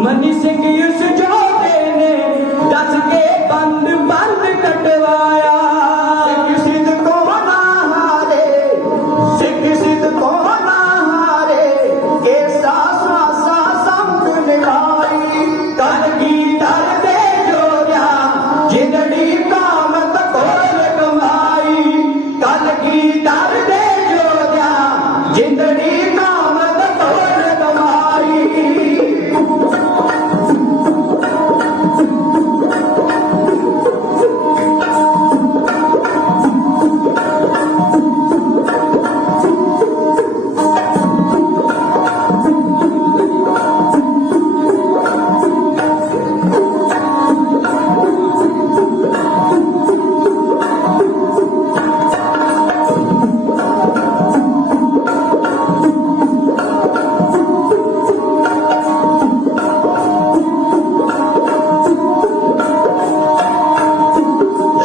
Money Singh उस जोधे ने दस के बंद बंद कटवाया। सिख सिद्ध को ना हारे, सिख सिद्ध को ना हारे, ऐसा सा संग निभाई। कलगीधर दे जोरिया जिंदड़ी कामत खोल कमाई। कलगीधर दे जोरिया जिंदड़ी कामत खोल कमाई।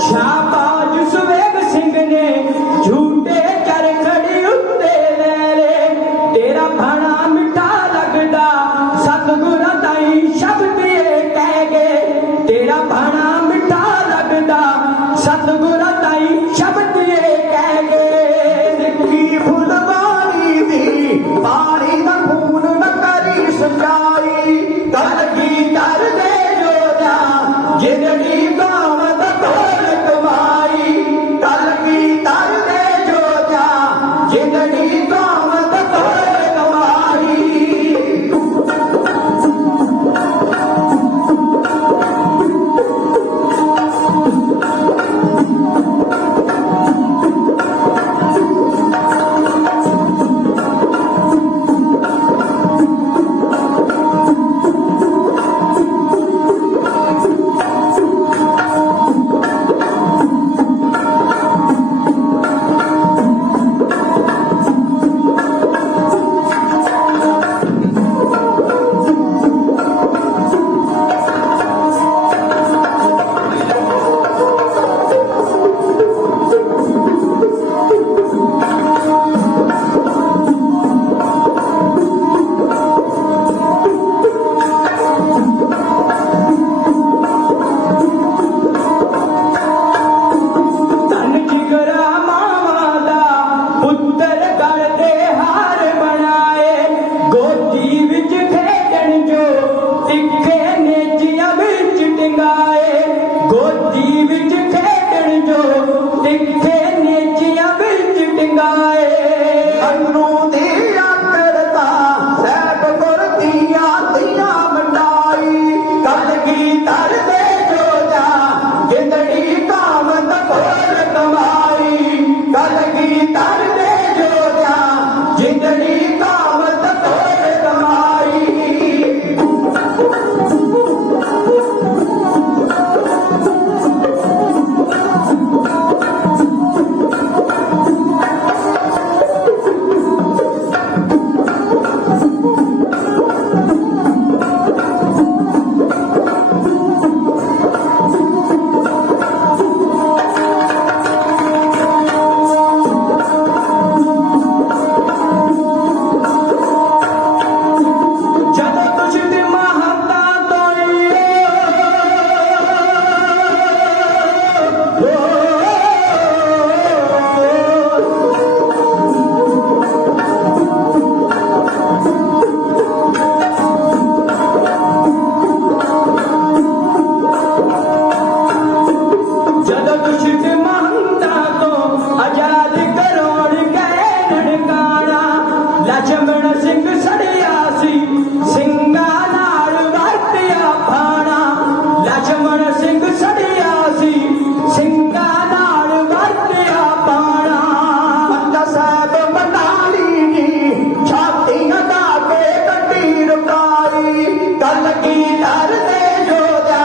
शाहबाज सुबेग सिंह ने झूठे चरखड़ी उत्ते ले रे। तेरा भाना मिठा लगदा सतगुर ताई शब्द ये कह गए। तेरा भाना मिठा लगदा सतगुर ताई शब्द ये कह गए। सिक्की फुलवारी दी पानी दा खून न करी सचाई। कलगीधर दे जोरिया जिंदड़ी कामत खोल कमाई। कलगीधर दे जोरिया जिंदड़ी कामत खोल कमाई। धन जिगरा मावा दा पुत्तर गल दे हार बनाए। गोदी विच खेडण जो तिखे नेजियां विच टिंगाए। गोदी विच खेडण जो तिखे नेजियां विच टिंगाए। अनु दी आकड़ता सैब गुर दिया दिया मिटाई। कलगीधर दे जोरिया जिंदड़ी कामत खोल कमाई। कलगीधर दे जोरिया जिंदड़ी कामत खोल कमाई। ਜਦੋਂ ਤੁਝ ਤੇ ਮਹੱਤਾ ਜਦੋਂ ਤੁਝ ਤੇ ਮਹੱਤਾ ਤੋਂ ਆਜ਼ਾਦ ਕਰਾਉਣ ਗਏ ਨਨਕਾਣਾ। ਲਛਮਣ ਸਿੰਘ ਸੜਿਆ ਸੀ ਸਿੰਘਾਂ ਨਾਲ ਵਰਤਿਆ ਭਾਣਾ। ਲਛਮਣ ਸਿੰਘ ਸੜਿਆ ਸੀ ਸਿੰਘਾਂ ਨਾਲ ਵਰਤਿਆ ਭਾਣਾ। पंजा साहब मनाली दी छातियां दा के कटी रुकाई। कलगीधर दे जोरिया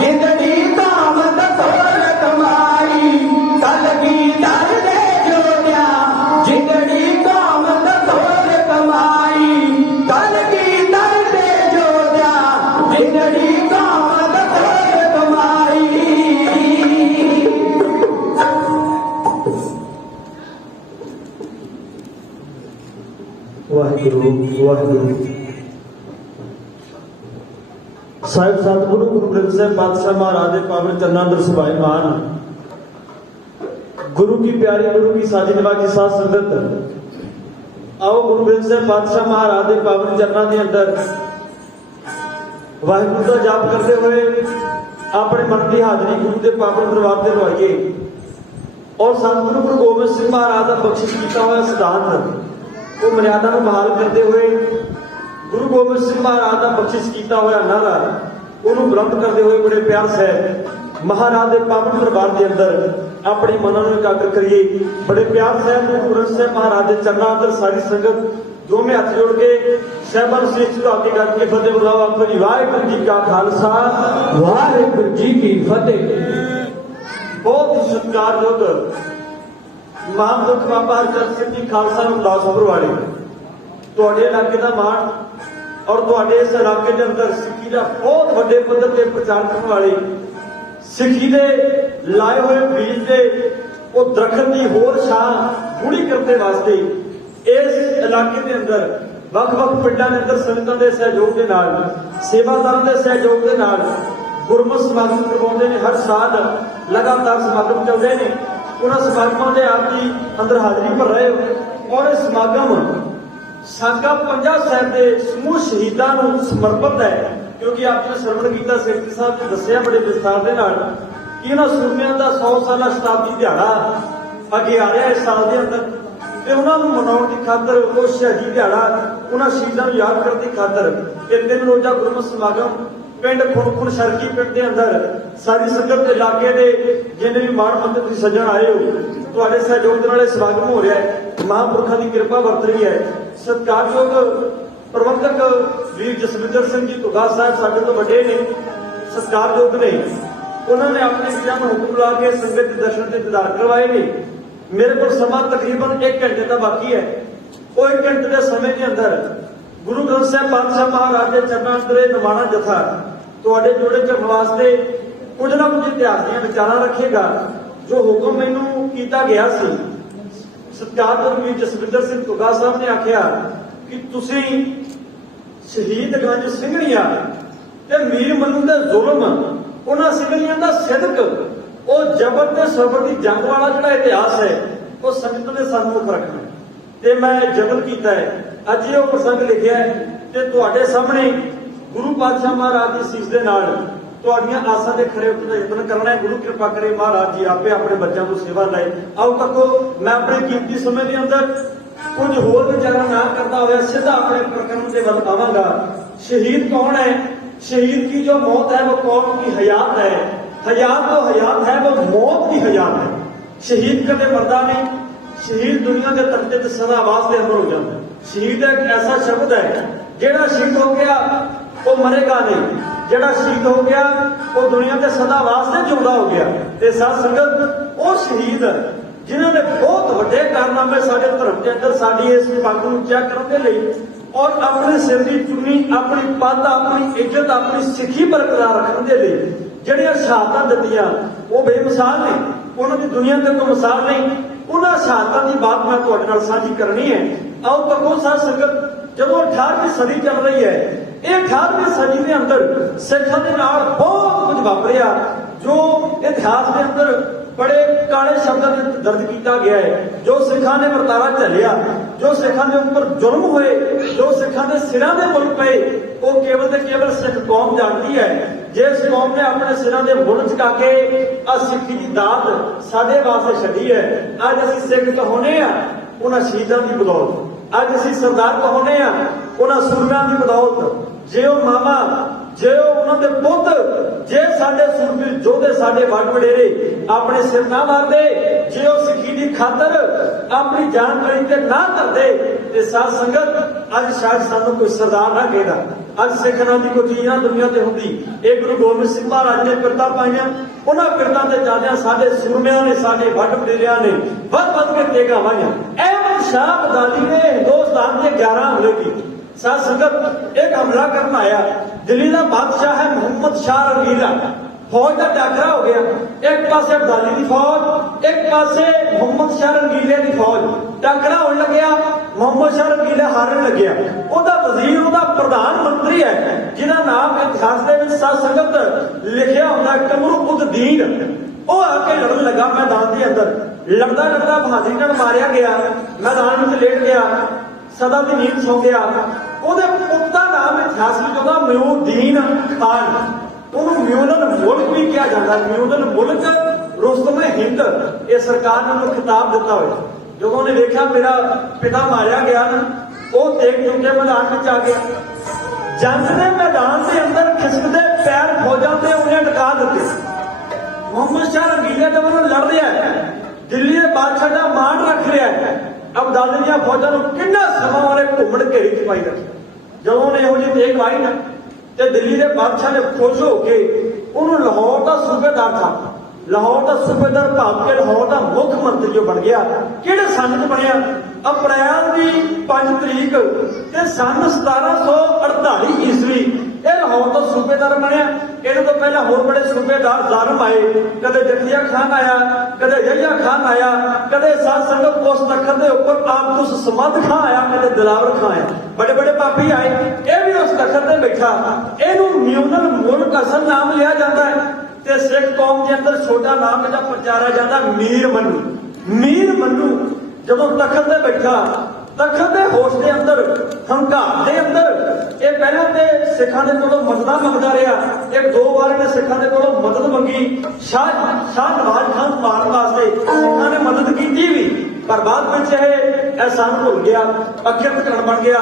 जिंदड़ी कामत खोल कमाई। कलगीधर दे जोरिया जिंदड़ी कामत खोल कमाई। कलगीधर दे जोरिया जिंदड़ी कामत खोल कमाई। वाहिगुरु वाहिगुरु। ਸਾਹਿਬ ਸਤਿਗੁਰੂ ਗੁਰੂ ਗ੍ਰੰਥ ਸਾਹਿਬ ਪਾਤਸ਼ਾਹ महाराज ਦੇ ਪਾਵਨ ਚਰਨਾਂ ਅੰਦਰ ਸੁਭਾਈਮਾਨ गुरु की प्यारी गुरु की साजी निभा की साथ संगत आओ गुरु ग्रंथ ਸਾਹਿਬ ਪਾਤਸ਼ਾਹ महाराज ਦੇ ਪਾਵਨ ਚਰਨਾਂ ਦੇ ਅੰਦਰ ਵਾਹਿਗੁਰੂ ਦਾ ਜਾਪ ਕਰਦੇ ਹੋਏ ਆਪਣੇ ਮਨ ਦੀ ਹਾਜ਼ਰੀ ਗੁਰੂ ਦੇ ਪਾਵਨ ਦਰਬਾਰ ਤੇ ਲਵਾਈਏ ਔਰ ਸਤਿਗੁਰੂ ਗੁਰੂ ਗੋਬਿੰਦ ਸਿੰਘ ਮਹਾਰਾਜ ਦਾ ਬਖਸ਼ਿਸ਼ ਕੀਤਾ ਹੋਇਆ ਸਿਧਾਂਤ ਉਹ ਮਰਿਆਦਾ ਨੂੰ ਬਹਾਲ ਕਰਦੇ ਹੋਏ ਗੁਰੂ ਗੋਬਿੰਦ ਸਿੰਘ ਮਹਾਰਾਜ ਦਾ ਬਖਸ਼ਿਸ਼ ਕੀਤਾ ਹੋਇਆ ਨਾਰਾ ਉਹਨੂੰ ਬੁਲੰਦ ਕਰਦੇ ਹੋਏ ਬੜੇ ਪਿਆਰ ਸਹਿਤ ਮਹਾਰਾਜ ਦੇ ਪਾਵਨ ਦਰਬਾਰ ਦੇ ਅੰਦਰ ਆਪਣੇ ਮਨਾਂ ਨੂੰ ਇਕਾਗਰ ਕਰੀਏ ਬੜੇ ਪਿਆਰ ਸਹਿਤ ਗੁਰੂ ਗ੍ਰੰਥ ਸਾਹਿਬ ਮਹਾਰਾਜ ਦੇ ਚਰਨਾਂ ਅੰਦਰ ਸਾਰੀ ਸੰਗਤ ਦੋਵੇਂ ਹੱਥ ਜੋੜ ਕੇ ਸਹਿਬਾਂ ਨੂੰ ਸੇਚ ਝੁਕਾਤੀ ਕਰਕੇ ਫਤਿਹ ਬੁਲਾਓ ਆਖੋ ਜੀ ਵਾਹਿਗੁਰੂ ਜੀ ਕਾ ਖਾਲਸਾ ਵਾਹਿਗੁਰੂ ਜੀ ਕੀ ਫਤਿਹ। ਬਹੁਤ ਹੀ ਸਤਿਕਾਰਯੋਗ ਮਹਾਂਪੁਰਖ ਬਾਬਾ ਹਰਚੰਦ ਸਿੰਘ ਜੀ ਖਾਲਸਾ ਗੁਰਦਾਸਪੁਰ ਵਾਲੇ ਤੁਹਾਡੇ ਇਲਾਕੇ ਦਾ ਮਾਣ ਔਰ ਤੁਹਾਡੇ ਇਸ ਇਲਾਕੇ ਦੇ ਅੰਦਰ ਸਿੱਖੀ ਦਾ ਬਹੁਤ ਵੱਡੇ ਪੱਧਰ ਤੇ ਪ੍ਰਚਾਰ ਕਰਨ ਵਾਲੇ ਸਿੱਖੀ ਦੇ ਲਾਏ ਹੋਏ ਬੀਜ ਦੇ ਉਹ ਦਰਖਤ ਦੀ ਹੋਰ ਛਾਂ ਗੂੜੀ ਕਰਨ ਵਾਸਤੇ ਇਸ ਇਲਾਕੇ ਦੇ ਅੰਦਰ ਵੱਖ-ਵੱਖ ਪਿੰਡਾਂ ਦੇ ਅੰਦਰ ਸੰਗਤਾਂ ਦੇ ਸਹਿਯੋਗ ਦੇ ਨਾਲ ਸੇਵਾਦਾਰਾਂ ਦੇ ਸਹਿਯੋਗ ਦੇ ਨਾਲ ਗੁਰਮਤਿ ਸਮਾਗਮ ਕਰਵਾਉਂਦੇ ਨੇ। ਹਰ ਸਾਲ ਲਗਾਤਾਰ ਸਮਾਗਮ ਚੱਲਦੇ ਨੇ। ਉਹਨਾਂ ਸਮਾਗਮਾਂ ਦੇ ਆਪ ਜੀ ਅੰਦਰ ਹਾਜ਼ਰੀ ਭਰ ਰਹੇ ਹੋ ਔਰ ਇਹ ਸਮਾਗਮ ਸਾਗਾ ਪੰਜਾ ਸਾਹਿਬ ਦੇ ਸਮੂਹ ਸ਼ਹੀਦਾਂ ਨੂੰ ਸਮਰਪਿਤ ਹੈ ਕਿਉਂਕਿ ਆਪ ਜੀ ਨੇ ਸਰਵਣ ਕੀਤਾ ਸੇਠੀ ਸਾਹਿਬ ਨੇ ਦੱਸਿਆ ਬੜੇ ਵਿਸਥਾਰ ਦੇ ਨਾਲ ਕਿ ਇਹਨਾਂ ਸੂਰਮਿਆਂ ਦਾ 100 ਸਾਲਾ ਸ਼ਤਾਬਦੀ ਦਿਹਾੜਾ ਅੱਗੇ ਆ ਰਿਹਾ ਇਸ ਸਾਲ ਦੇ ਅੰਦਰ ਤੇ ਉਹਨਾਂ ਨੂੰ ਮਨਾਉਣ ਦੀ ਖਾਤਰ ਉਹ ਸ਼ਹੀਦੀ ਦਿਹਾੜਾ ਉਹਨਾਂ ਸ਼ਹੀਦਾਂ ਨੂੰ ਯਾਦ ਕਰਨ ਦੀ ਖਾਤਰ ਇਹ 3 ਰੋਜ਼ਾ ਗੁਰਮਤਿ ਸਮਾਗਮ ਪਿੰਡ ਖੁਣਖੁਣ ਸ਼ਰਕੀ ਪਿੰਡ ਦੇ ਅੰਦਰ ਸਾਰੀ ਸੰਗਤ ਇਲਾਕੇ ਦੇ ਜਿੰਨੇ ਵੀ ਮਾਣ ਮੰਦਰ ਤੁਸੀਂ ਸੱਜਣ ਆਏ ਹੋ ਤੁਹਾਡੇ ਸਹਿਯੋਗ ਦੇ ਨਾਲ ਇਹ ਸਮਾਗਮ ਹੋ ਰਿਹਾ ਹੈ। ਮਹਾਂਪੁਰਖਾਂ ਦੀ ਕਿਰਪਾ ਵਰਤ ਰਹੀ ਹੈ। ਸਤਿਕਾਰਯੋਗ ਪ੍ਰਬੰਧਕ ਵੀਰ ਜਸਵਿੰਦਰ ਸਿੰਘ ਜੀ ਧੁਗਾ ਸਾਹਿਬ ਸਾਡੇ ਤੋਂ ਵੱਡੇ ਨੇ ਸਤਿਕਾਰਯੋਗ ਨੇ ਉਹਨਾਂ ਨੇ ਆਪਣੇ ਵਿਚਾਰਾਂ ਨੂੰ ਹੁਕਮ ਲਾ ਕੇ ਸੰਗਤ ਦੇ ਦਰਸ਼ਨ ਤੇ ਦੀਦਾਰ ਕਰਵਾਏ ਨੇ। ਮੇਰੇ ਕੋਲ ਸਮਾਂ ਤਕਰੀਬਨ 1 ਘੰਟੇ ਦਾ ਬਾਕੀ ਹੈ। ਉਹ 1 ਘੰਟੇ ਦੇ ਸਮੇਂ ਦੇ ਅੰਦਰ ਗੁਰੂ ਗ੍ਰੰਥ ਸਾਹਿਬ ਪਾਤਸ਼ਾਹ ਮਹਾਰਾਜ ਦੇ ਚਰਨਾਂ ਅੰਦਰ ਨਿਮਾਣਾ ਜਥਾ ਤੁਹਾਡੇ ਜੋੜੇ ਚੜ੍ਹਨ ਵਾਸਤੇ ਕੁਝ ਨਾ ਕੁਝ ਇਤਿਹਾਸ ਦੀਆਂ ਵਿਚਾਰਾਂ ਰੱਖੇਗਾ ਜੋ ਹੁਕਮ ਮੈਨੂੰ ਕੀਤਾ ਗਿਆ ਸੀ। ਸਤਿਕਾਰਯੋਗ ਵੀਰ ਜਸਵਿੰਦਰ ਸਿੰਘ ਧੁਗਾ ਸਾਹਿਬ ਨੇ ਆਖਿਆ ਕਿ ਤੁਸੀਂ ਸ਼ਹੀਦ ਗੰਜ ਸਿੰਘਣੀਆਂ ਤੇ ਮੀਰ ਮਨੂੰ ਦੇ ਜ਼ੁਲਮ ਉਹਨਾਂ ਸਿੰਘਣੀਆਂ ਦਾ ਸਿਦਕ ਉਹ ਜਬਰ ਤੇ ਸਬਰ ਦੀ ਜੰਗ ਵਾਲਾ ਜਿਹੜਾ ਇਤਿਹਾਸ ਹੈ ਉਹ ਸੰਗਤ ਦੇ ਸਾਹਮਣੇ ਰੱਖਣਾ ਤੇ ਮੈਂ ਜਬਰ ਕੀਤਾ ਹੈ। ਅੱਜ ਇਹ ਉਹ ਪ੍ਰਸੰਗ ਲਿਖਿਆ ਹੈ ਤੇ ਤੁਹਾਡੇ ਸਾਹਮਣੇ ਗੁਰੂ ਪਾਤਸ਼ਾਹ ਮਹਾਰਾਜ ਦੀ ਸੀਸ ਦੇ ਨਾਲ ਤੁਹਾਡੀਆਂ ਆਸਾਂ ਦੇ ਖਰੇ ਉਤਰਨ ਦਾ ਯਤਨ ਕਰਨਾ ਹੈ। ਗੁਰੂ ਕਿਰਪਾ ਕਰੇ ਮਹਾਰਾਜ ਜੀ ਆਪੇ ਆਪਣੇ ਬੱਚਿਆਂ ਤੋਂ ਸੇਵਾ ਲਏ। ਆਓ ਤੱਕੋ ਮੈਂ ਆਪਣੇ ਕੀਮਤੀ ਸਮੇਂ ਦੇ ਅੰਦਰ ਕੁਝ ਹੋਰ ਵਿਚਾਰਾ ਨਾ ਕਰਦਾ ਹੋਇਆ ਸਿੱਧਾ ਆਪਣੇ ਪ੍ਰਕਰਮ ਦੇ ਵੱਲ ਆਵਾਂਗਾ। ਸ਼ਹੀਦ ਕੌਣ ਹੈ? शहीद की जो मौत है वो कौम की हयात है। हयात तो हयात है, वो मौत की हयात है। शहीद कदे मरदा नहीं, शहीद दुनिया के तख्ते ते सदा वास्ते अमर हो जाता है। शहीद एक ऐसा शब्द है जेड़ा शहीद हो गया वो मरेगा नहीं, जेड़ा शहीद हो गया वो दुनिया के सदा वास्ते जिंदा हो गया। ते साथ संगत वो शहीद जिन्हों ने बहुत वड्डे कारनामे साडे धर्म के अंदर साडी इस पग नूं उच्चा करन दे लई और अपने सिर की चुनी, अपनी पद, अपनी इज्जत, अपनी सिक्खी बरकरार रखने के लिए ਜਿਹੜੀਆਂ ਸ਼ਹਾਦਤਾਂ ਦਿੱਤੀਆਂ ਉਹ ਬੇਮਿਸਾਲ ਨੇ, ਉਹਨਾਂ ਦੀ ਦੁਨੀਆ ਤੇ ਕੋਈ ਮਿਸਾਲ ਨਹੀਂ। ਉਹਨਾਂ ਸ਼ਹਾਦਤਾਂ ਦੀ ਬਾਤ ਮੈਂ ਤੁਹਾਡੇ ਨਾਲ ਸਾਂਝੀ ਕਰਨੀ ਹੈ। ਆਓ ਤੱਕੋ ਸਾਧ ਸੰਗਤ, ਜਦੋਂ 18ਵੀਂ ਸਦੀ ਚੱਲ ਰਹੀ ਹੈ, ਇਹ 18ਵੀਂ ਸਦੀ ਦੇ ਅੰਦਰ ਸਿੱਖਾਂ ਦੇ ਨਾਲ ਬਹੁਤ ਕੁਝ ਵਾਪਰਿਆ ਜੋ ਇਤਿਹਾਸ ਦੇ ਅੰਦਰ बड़े काले शब्दों में दर्ज किया गया है। जो सिखा ने वरतारा झलिया, जो सिखा के ऊपर जुल्म हुए, जो सिखा के सिरां दे मुल पे, वो केवल ते केवल सिख कौम जानती है। जिस कौम ने अपने सिरां दे मुल चुका के सिक्खी की दात साडे वास्ते छड्डी है। अज असीं सिख कहाउने आ उन्हां शहीदां दी बदौलत, अज असीं सरदार कहाउने आ उन्हां सूरमियां दी बदौलत। जे ओ मामा, जे उन्हां दे पुत, जे साडे सूरबीर जोधे साडे वड वडेरे अपने सिर ना मारदे, जे ओ सिक्खी दी खातर अपनी जान गली ते ना करदे ते साध संगत अज शायद सानू कोई सरदार ना कहदा। अज सिख नाम दी कोई चीज ना दुनिया ते हुंदी। ए गुरु गोबिंद सिंह महाराज ने पिरतां पाईआं, उन्हां पिरतां ते जांदिआं साडे सूरमियां ने, साडे वड वडेरिआं ने वध के तेगां वाहिआं। अहमद शाह अब्दाली ने हिंदुस्तान के 11 हमले कीते। साध संगत एक हमला करना आया, दिल्ली का बादशाह है मोहम्मद शाह रंगीला, फौज का टाकरा हो गया। एक पासे अब्दाली की फौज, एक पासे मोहम्मद शाह रंगीले की फौज, टाकरा होने लग्या। मोहम्मद शाह रंगीला हारन लग्या। ओदा वजीर, ओदा प्रधानमंत्री है जिन्हां नाम इतिहास ਦੇ ਵਿੱਚ ਸਾਧ ਸੰਗਤ ਲਿਖਿਆ ਹੁੰਦਾ ਕਮਰੂ ਬੁੱਧ ਦੀਨ ਉਹ ਆ ਕੇ ਲੜਨ ਲੱਗਾ ਮੈਦਾਨ ਦੇ ਅੰਦਰ ਲੜਦਾ ਲੜਦਾ ਬਹਾਦਰੀ ਨਾਲ ਮਾਰਿਆ ਗਿਆ ਮੈਦਾਨ ਵਿੱਚ ਲੇਟ ਗਿਆ ਸਦਾ ਦੀ ਨੀਂਦ ਸੌ ਗਿਆ ਉਹਦੇ ਪੁੱਤ ਦਾ ਨਾਮ ਇਤਿਹਾਸ ਵਿੱਚ ਆਉਂਦਾ ਮਿਊਦੀਨ ਖਾਨ ਉਹਨੂੰ ਮਿਊਨਲ ਮੁਲਕ ਵੀ ਕਿਹਾ ਜਾਂਦਾ ਮਿਊਨਲ ਮੁਲਕ ਰੁਸਤਮ ਹਿੰਦ ਇਹ ਸਰਕਾਰ ਨੇ ਉਹਨੂੰ ਖਿਤਾਬ ਦਿੱਤਾ ਹੋਇਆ ਜਦੋਂ ਉਹਨੇ ਦੇਖਿਆ ਮੇਰਾ ਪਿਤਾ ਮਾਰਿਆ ਗਿਆ ਨਾ ਉਹ ਦੇਖ ਚੁੱਕੇ ਮੈਦਾਨ ਵਿੱਚ ਆ ਗਿਆ ਜੰਗ ਦੇ ਮੈਦਾਨ ਦੇ ਅੰਦਰ ਖਿਸਕਦੇ ਪੈਰ ਫੌਜਾਂ ਤੇ ਉਹਨੇ ਟਿਕਾ ਦਿੱਤੇ ਮੁਹੰਮਦ ਸ਼ਾਹ ਰੰਗੀਲੇ ਦੇ ਵੱਲੋਂ ਲੜ ਰਿਹਾ ਹੈ ਦਿੱਲੀ ਦੇ ਬਾਦਸ਼ਾਹ ਦਾ ਮਾਣ ਰੱਖ ਰਿਹਾ ਹੈ ਅਬਦਾਲੀ ਦੀਆਂ ਫੌਜਾਂ ਨੂੰ ਕਿੰਨਾ ਸਮਾਂ ਵਾਲੇ ਘੁੰਮਣ ਘੇਰੀ ਚ ਪਾਈ ਰੱਖਿਆ ਜਦੋਂ ਉਹਨੇ ਇਹੋ ਜਿਹੀ ਦੇਖ ਆਈ ਨਾ ਤੇ ਦਿੱਲੀ ਦੇ ਬਾਦਸ਼ਾਹ ਨੇ ਖੁਸ਼ ਹੋ ਕੇ ਉਹਨੂੰ ਲਾਹੌਰ ਦਾ ਸੂਬੇਦਾਰ ਥਾ ਲਾਹੌਰ ਦਾ ਸੂਬੇਦਾਰ ਭਾਵ ਕੇ ਲਾਹੌਰ ਦਾ ਮੁੱਖ ਮੰਤਰੀ ਜੋ ਬਣ ਗਿਆ ਕਿਹੜੇ ਸੰਨ ਚ ਬਣਿਆ ਅਪ੍ਰੈਲ ਦੀ 5 ਤਰੀਕ ਤੇ ਸੰਨ 1748 ਈਸਵੀ ਇਹ ਲਾਹੌਰ ਦਾ ਸੂਬੇਦਾਰ ਬਣਿਆ ਇਹਦੇ ਤੋਂ ਪਹਿਲਾਂ ਹੋਰ ਬੜੇ ਸੂਬੇਦਾਰ ਜ਼ਾਲਮ ਆਏ ਕਦੇ ਜਖੀਆ ਖਾਨ ਆਇਆ ਕਦੇ ਯਹੀਆ ਖਾਨ ਆਇਆ ਕਦੇ ਸਾਧ ਸੰਗਤ ਉਸ ਤਖਤ ਦੇ ਉੱਪਰ ਆਬਦੁਸ ਸਮਦ ਖਾਨ ਆਇਆ ਕਦੇ ਦਿਲਾਵਰ ਖਾਨ ਆਇਆ ਬੜੇ ਬੜੇ ਪਾਪੀ ਆਏ ਇਹ ਵੀ ਉਸ ਤਖਤ ਤੇ ਬੈਠਾ ਇਹਨੂੰ ਮਿਊਨਲ ਮੁਲਕ ਅਸਲ ਨਾਮ ਲਿਆ ਜਾਂਦਾ ਹੈ ਤੇ ਸਿੱਖ ਕੌਮ ਦੇ ਅੰਦਰ ਛੋਟਾ ਨਾਮ ਇਹਦਾ ਪ੍ਰਚਾਰਿਆ ਜਾਂਦਾ ਮੀਰ ਮੰਨੂ ਜਦੋਂ ਤਖਤ ਤੇ ਬੈਠਾ ਤਖਤ ਦੇ ਹੋਸ਼ ਦੇ ਅੰਦਰ ਹੰਕਾਰ ਦੇ ਅੰਦਰ ਇਹ ਪਹਿਲਾਂ ਤੇ ਸਿੱਖਾਂ ਦੇ ਕੋਲੋਂ ਮਦਦ ਮੰਗਦਾ ਰਿਹਾ ਇਹ 2 ਵਾਰ ਨੇ ਸਿੱਖਾਂ ਦੇ ਕੋਲੋਂ ਮਦਦ ਮੰਗੀ ਸ਼ਾਹ ਨਵਾਜ਼ ਖਾਨ ਮਾਰਨ ਵਾਸਤੇ ਸਿੱਖਾਂ ਨੇ ਮਦਦ ਕੀਤੀ ਵੀ ਪਰ ਬਾਅਦ ਵਿੱਚ ਇਹ ਅਹਿਸਾਨ ਭੁੱਲ ਗਿਆ ਅਕਿਰਤ ਕਰਨ ਬਣ ਗਿਆ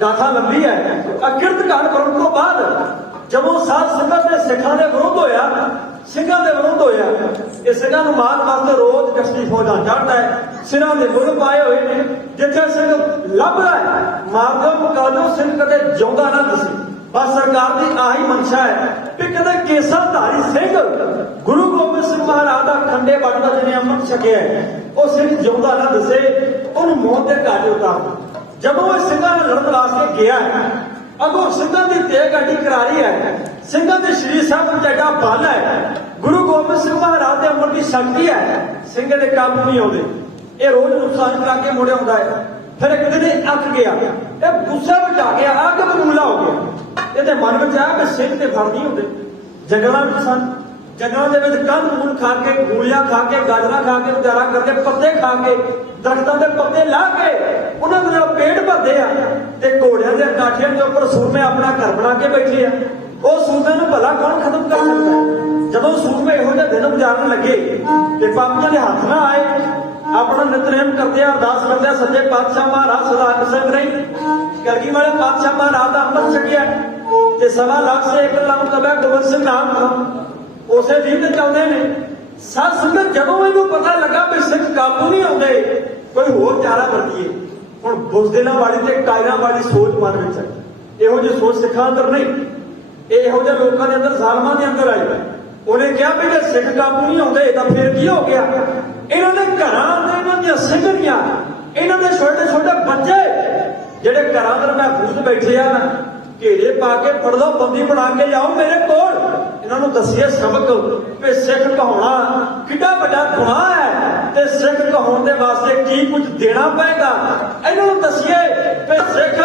ਗਾਥਾ ਲੰਬੀ ਹੈ ਅਕਿਰਤ ਕਰਨ ਤੋਂ ਬਾਅਦ ਜਦੋਂ ਸਾਧ ਸੰਗਤ ਦੇ ਸਿੱਖਾਂ ਦੇ ਵਿਰੁੱਧ ਹੋਇਆ ਸਿੰਘਾਂ ਦੇ ਵਿਰੁੱਧ ਹੋਇਆ ਇਹ ਸਿੰਘਾਂ ਨੂੰ ਮਾਰਨ ਵਾਸਤੇ ਰੋਜ਼ ਕਸ਼ਤੀ ਫੌਜਾਂ ਚੜ੍ਹਦਾ ਹੈ ਸਿਰਾਂ ਦੇ ਮੁੱਲ ਪਾਏ ਹੋਏ ਨੇ ਜਿੱਥੇ ਸਿੰਘ ਲੱਭਦਾ ਹੈ ਮਾਰ ਦਿਓ ਮੁਕਾ ਦਿਓ ਸਿੰਘ ਕਦੇ ਜਿਉਂਦਾ ਨਾ ਦਿਸੇ ਬਸ ਸਰਕਾਰ ਦੀ ਆਹੀ ਮਨਸ਼ਾ ਹੈ ਕਿ ਕਦੇ ਕੇਸਾਧਾਰੀ ਸਿੰਘ ਗੁਰੂ ਗੋਬਿੰਦ ਸਿੰਘ ਮਹਾਰਾਜ ਦਾ ਖੰਡੇ ਵੱਟਦਾ ਜਿਹਨੇ ਅੰਮ੍ਰਿਤ ਛਕਿਆ ਉਹ ਸਿੰਘ ਜਿਉਂਦਾ ਨਾ ਦਿਸੇ ਉਹਨੂੰ ਮੌਤ ਦੇ ਘਾਟੇ ਉਤਾਰ ਜਦੋਂ ਇਹ ਸਿੰਘਾਂ ਨਾਲ ਲੜਨ ਵਾਸਤੇ ਗਿਆ ਅਗੋਂ ਸਿੰਘਾਂ ਦੀ ਤੇਗ ਗੱਡੀ ਕਰਾਰੀ ਹੈ ਸਿੰਘਾਂ ਦੇ ਸ਼੍ਰੀ ਸਾਹਿਬ ਵਿੱਚ ਐਡਾ ਬਲ ਹੈ ਗੁਰੂ ਗੋਬਿੰਦ ਸਿੰਘ ਮਹਾਰਾਜ ਦੇ ਅੰਮ੍ਰਿਤ ਦੀ ਸ਼ਕਤੀ ਹੈ ਸਿੰਘ ਦੇ ਕਾਬੂ ਨਹੀਂ ਆਉਂਦੇ ਇਹ ਰੋਜ਼ ਨੁਕਸਾਨ ਕਰਾ ਕੇ ਮੁੜ ਆਉਂਦਾ ਹੈ ਫਿਰ ਇੱਕ ਦਿਨ ਇਹ ਅੱਕ ਗਿਆ ਇਹ ਗੁੱਸੇ ਵਿੱਚ ਆ ਗਿਆ ਆ ਕੇ ਬਬੂਲਾ ਹੋ ਗਿਆ ਇਹਦੇ ਮਨ ਵਿੱਚ ਆਇਆ ਕਿ ਸਿੰਘ ਤੇ ਫੜ ਨਹੀਂ ਹੁੰਦੇ ਜੰਗਲਾਂ ਵਿੱਚ ਸਨ ਜੰਗਲਾਂ ਦੇ ਵਿੱਚ ਕੰਧ ਮੂਲ ਖਾ ਕੇ ਗੋਲੀਆਂ ਖਾ ਕੇ ਗਾਜਰਾਂ ਖਾ ਕੇ ਗੁਜ਼ਾਰਾ ਕਰਦੇ ਪੱਤੇ ਖਾ ਕੇ ਦਰਖਤਾਂ ਦੇ ਪੱਤੇ ਲਾ ਕੇ ਉਹਨਾਂ ਦੇ ਨਾਲ ਪੇਟ ਭਰਦੇ ਆ ਤੇ ਘੋੜਿਆਂ ਦੇ ਕਾਠਿਆਂ ਦੇ ਉੱਪਰ ਸੂਰਮੇ ਆਪਣਾ ਘਰ ਬਣਾ ਕੇ ਬੈਠੇ ਆ ਉਹ ਸੂਰਮੇ ਨੂੰ ਭਲਾ ਕੌਣ ਖਤਮ ਕਰ ਸਕਦਾ ਜਦੋਂ ਸੂਰਮੇ ਇਹੋ ਜਿਹੇ ਦਿਨ ਗੁਜ਼ਾਰਨ ਲੱਗੇ ਤੇ ਪਾਪੀਆਂ ਦੇ ਹੱਥ ਨਾ ਆਏ ਆਪਣਾ ਨਿਤਨੇਮ ਕਰਦੇ ਆ ਅਰਦਾਸ ਕਰਦੇ ਆ ਸੱਚੇ ਪਾਤਸ਼ਾਹ ਮਹਾਰਾਜ ਸਦਾ ਸਿੰਘ ਨਹੀਂ ਕਲਗੀ ਵਾਲੇ ਪਾਤਸ਼ਾਹ ਮਹਾਰਾਜ ਦਾ ਅੰਮ੍ਰਿਤ ਛਕਿਆ ਤੇ 1.25 ਲੱਖ ਸੇ 1 ਲੱਖ ਤਬੈ ਗੋਬਿੰਦ ਸਿੰਘ ਨਾਮ ਉਸੇ ਦਿਨ ਤੇ ਚੱਲਦੇ ਨੇ ਸਾਧ ਸੰਗਤ ਜਦੋਂ ਇਹਨੂੰ ਪਤਾ ਲੱਗਾ ਵੀ ਸਿੱਖ ਕਾਬੂ ਨਹੀਂ ਆਉਂਦੇ ਕੋਈ ਹੋਰ ਚਾਰਾ ਵਰਤੀਏ ਹੁਣ ਬੁਜ਼ਦਿਲਾਂ ਵਾਲੀ ਤੇ ਕਾਇਰਾਂ ਵਾਲੀ ਸੋਚ ਮਨ ਵਿੱਚ ਹੈ ਇਹੋ ਜਿਹੀ ਸੋਚ ਸਿੱਖਾਂ ਅੰਦਰ ਨਹੀਂ ਇਹੋ ਜਿਹੇ ਲੋਕਾਂ ਦੇ ਅੰਦਰ ਜ਼ਾਲਮਾਂ ਦੇ ਅੰਦਰ ਆਈ ਉਹਨੇ ਕਿਹਾ ਵੀ ਜੇ ਸਿੱਖ ਕਾਬੂ ਨਹੀਂ ਆਉਂਦੇ ਤਾਂ ਫਿਰ ਕੀ ਹੋ ਗਿਆ ਇਹਨਾਂ ਦੇ ਘਰਾਂ ਦੇ ਇਹਨਾਂ ਦੀਆਂ ਸਿੰਘਣੀਆਂ ਇਹਨਾਂ ਦੇ ਛੋਟੇ ਛੋਟੇ ਬੱਚੇ ਜਿਹੜੇ ਘਰਾਂ ਅੰਦਰ ਮਹਿਫੂਜ਼ ਬੈਠੇ ਆ ਘੇਰੇ ਪਾ ਕੇ ਫੜ ਲਓ ਬੰਦੀ ਬਣਾ ਕੇ ਲਿਆਓ ਮੇਰੇ ਕੋਲ ਇਹਨਾਂ ਨੂੰ ਦੱਸੀਏ ਸਬਕ ਵੀ ਸਿੱਖ ਕਹਾਉਣਾ ਕਿੱਡਾ ਵੱਡਾ ਗੁਨਾਹ ਹੈ ਤੇ ਸਿੱਖ ਕਹਾਉਣ ਦੇ ਵਾਸਤੇ ਕੀ ਕੁਝ ਦੇਣਾ ਪਏਗਾ ਇਹਨਾਂ ਨੂੰ ਦੱਸੀਏ ਵੀ ਸਿੱਖ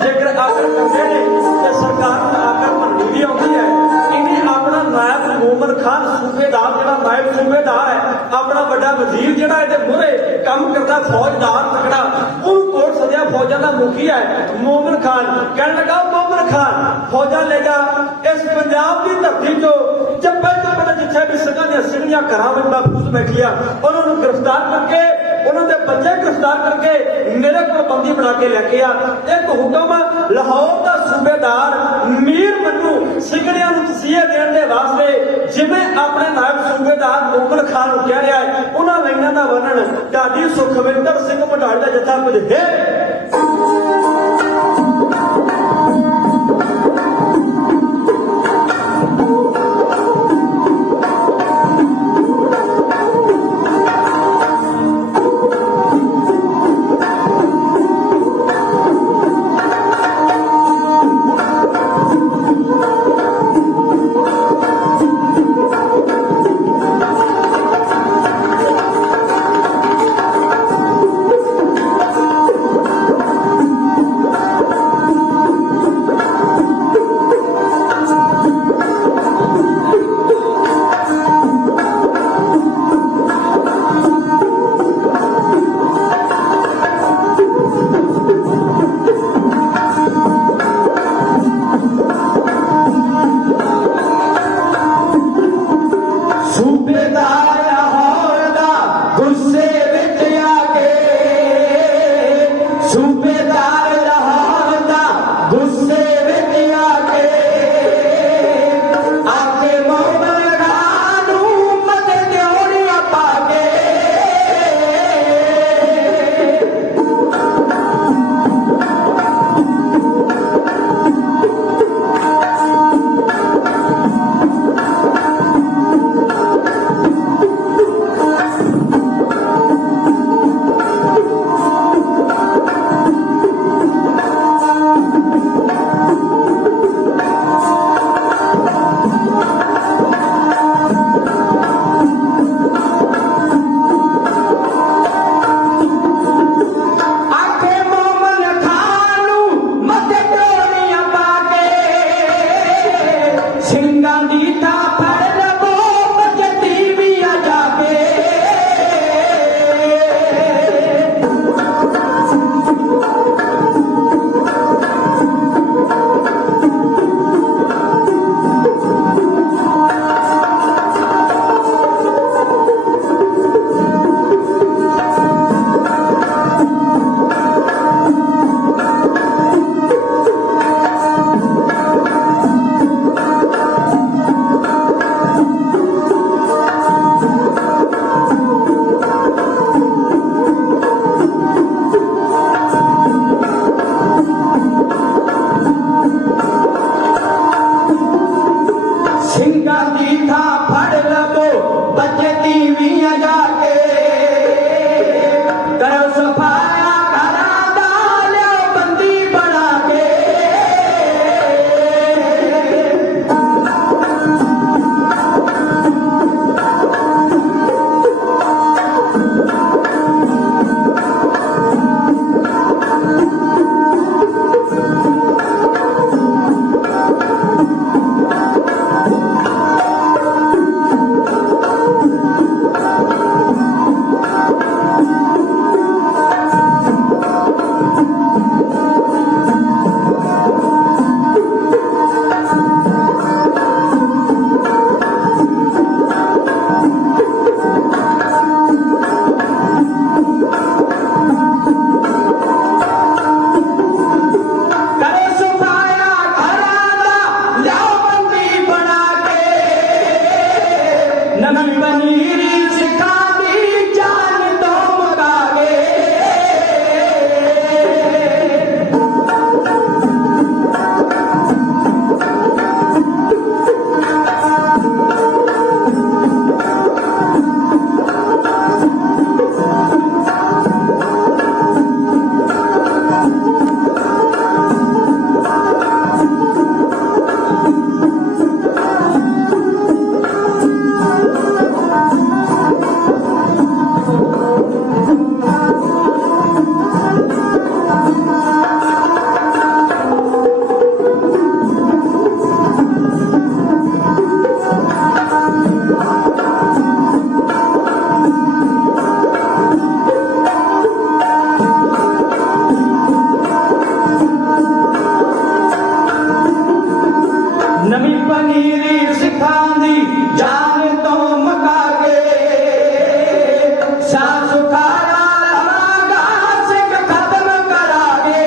ਜੇਕਰ ਆਕਰ ਕਰਦੇ ਨੇ ਤੇ ਸਰਕਾਰ ਨੂੰ ਆਕਰ ਮੰਨਣੀ ਵੀ ਆਉਂਦੀ ਹੈ ਇਹਨੇ ਆਪਣਾ ਨਾਇਬ ਮੋਮਨ ਖਾਨ ਸੂਬੇਦਾਰ ਜਿਹੜਾ ਨਾਇਬ ਸੂਬੇਦਾਰ ਹੈ ਆਪਣਾ ਵੱਡਾ ਵਜ਼ੀਰ ਜਿਹੜਾ ਇਹਦੇ ਮੂਹਰੇ ਕੰਮ ਕਰਦਾ ਫੌਜਦਾਰ ਤਕੜਾ ਉਹਨੂੰ ਕੋਟ ਸਦਿਆ ਫੌਜਾਂ ਦਾ ਮੁਖੀ ਹੈ ਮੋਮਨ ਖਾਨ ਕਹਿਣ ਲੱਗਾ ਮੋਮਨ ਖਾਨ ਫੌਜਾਂ ਲੈ ਜਾ ਇਸ ਪੰਜਾਬ ਦੀ ਧਰਤੀ ਤੋਂ ਚੱਪੇ ਚੱਪੇ ਜਿੱਥੇ ਵੀ ਸਿੰਘਾਂ ਦੀਆਂ ਸਿੰਘੀਆਂ ਘਰਾਂ ਵਿੱਚ ਮਹਿਫੂਜ਼ ਬੈਠੀਆਂ ਉਹਨਾਂ ਨੂੰ ਗ੍ਰਿਫਤਾਰ ਕਰਕੇ ਉਹਨਾਂ ਦੇ ਬੱਚੇ ਗ੍ਰਿਫਤਾਰ ਕਰਕੇ ਮੇਰੇ ਕੋਲ ਬੰਦੀ ਬਣਾ ਕੇ ਲੈ ਕੇ ਆ ਇੱਕ ਹੁਕਮ ਲਾਹੌਰ ਦਾ ਸੂਬੇਦਾਰ ਮੀਰ ਮੰਨੂ ਸਿੰਘਣਿਆਂ ਨੂੰ ਤਸੀਹੇ ਦੇਣ ਦੇ ਵਾਸਤੇ ਜਿਵੇਂ ਆਪਣੇ ਨਾਇਬ ਸੂਬੇਦਾਰ ਮੋਮਨ ਖਾਨ ਨੂੰ ਕਹਿ ਰਿਹਾ ਹੈ ਉਹਨਾਂ ਲਾਈਨਾਂ ਦਾ ਵਰਣਨ ਢਾਡੀ ਸੁਖਵਿੰਦਰ ਸਿੰਘ ਮਢਾਲ ਦਾ ਜੱਥਾ ਕੁਝ ਹੈ ਦੀ ਥਾਂ ਫੜ ਲਵੋ ਬੱਚੇ ਤੀਵੀਆਂ ਜਾ ਕੇ ਕਰੋ ਸਫਾਇਆ ਘਰਾਂ ਦਾ ਲਿਓ ਬੰਦੀ ਬਣਾ ਕੇ ਨਵੀਂ ਪਨੀਰੀ ਸਿੱਖਾਂ ਦੀ ਜਾਨ ਤੋਂ ਮੁਕਾ ਗਏ ਨਵੀਂ ਪਨੀਰੀ ਸਿੱਖਾਂ ਦੀ ਜਾਨ ਤੋਂ ਮੁਕਾ ਕੇ ਸਾਫ਼ ਸੁਥਰਾ ਰਹਾਂਗਾ ਸਿੱਖ ਖਤਮ ਕਰਾਂਗੇ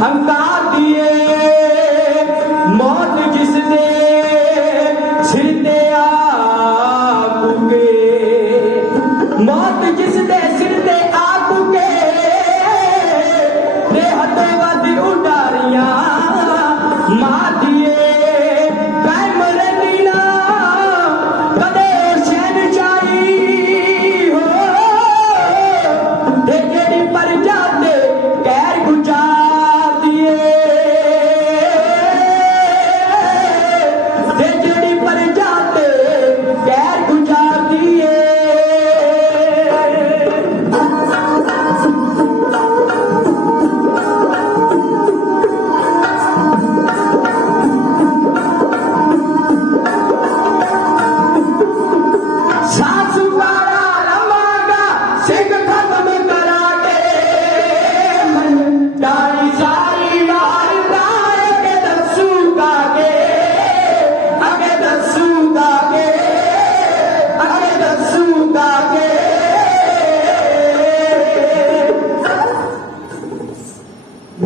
ਹੰਕਾਰ ਦੀਏ ਮੌਤ ਜਿਸ ਦੇ ਸਿਰ ਤੇ ਆ ਕੁਕੇ ਮੌਤ ਜਿਸ ਦੇ ਸਿਰ ਤੇ ਆ ਕੁਕੇ ਤੇ ਹੱਥੋਂ ਵੱਧ ਉਡਾਰੀਆਂ ਮਾਰ ਦੀਏ ਕਾਇਮ ਰਹਿੰਦੀ ਨਾ ਕਦੇ ਸ਼ਹਿਨਸ਼ਾਹੀ ਹੋ ਤੇ ਜਿਹੜੀ ਪਰਜਾ ਤੇ ਕਹਿਰ ਗੁਜ਼ਾਰ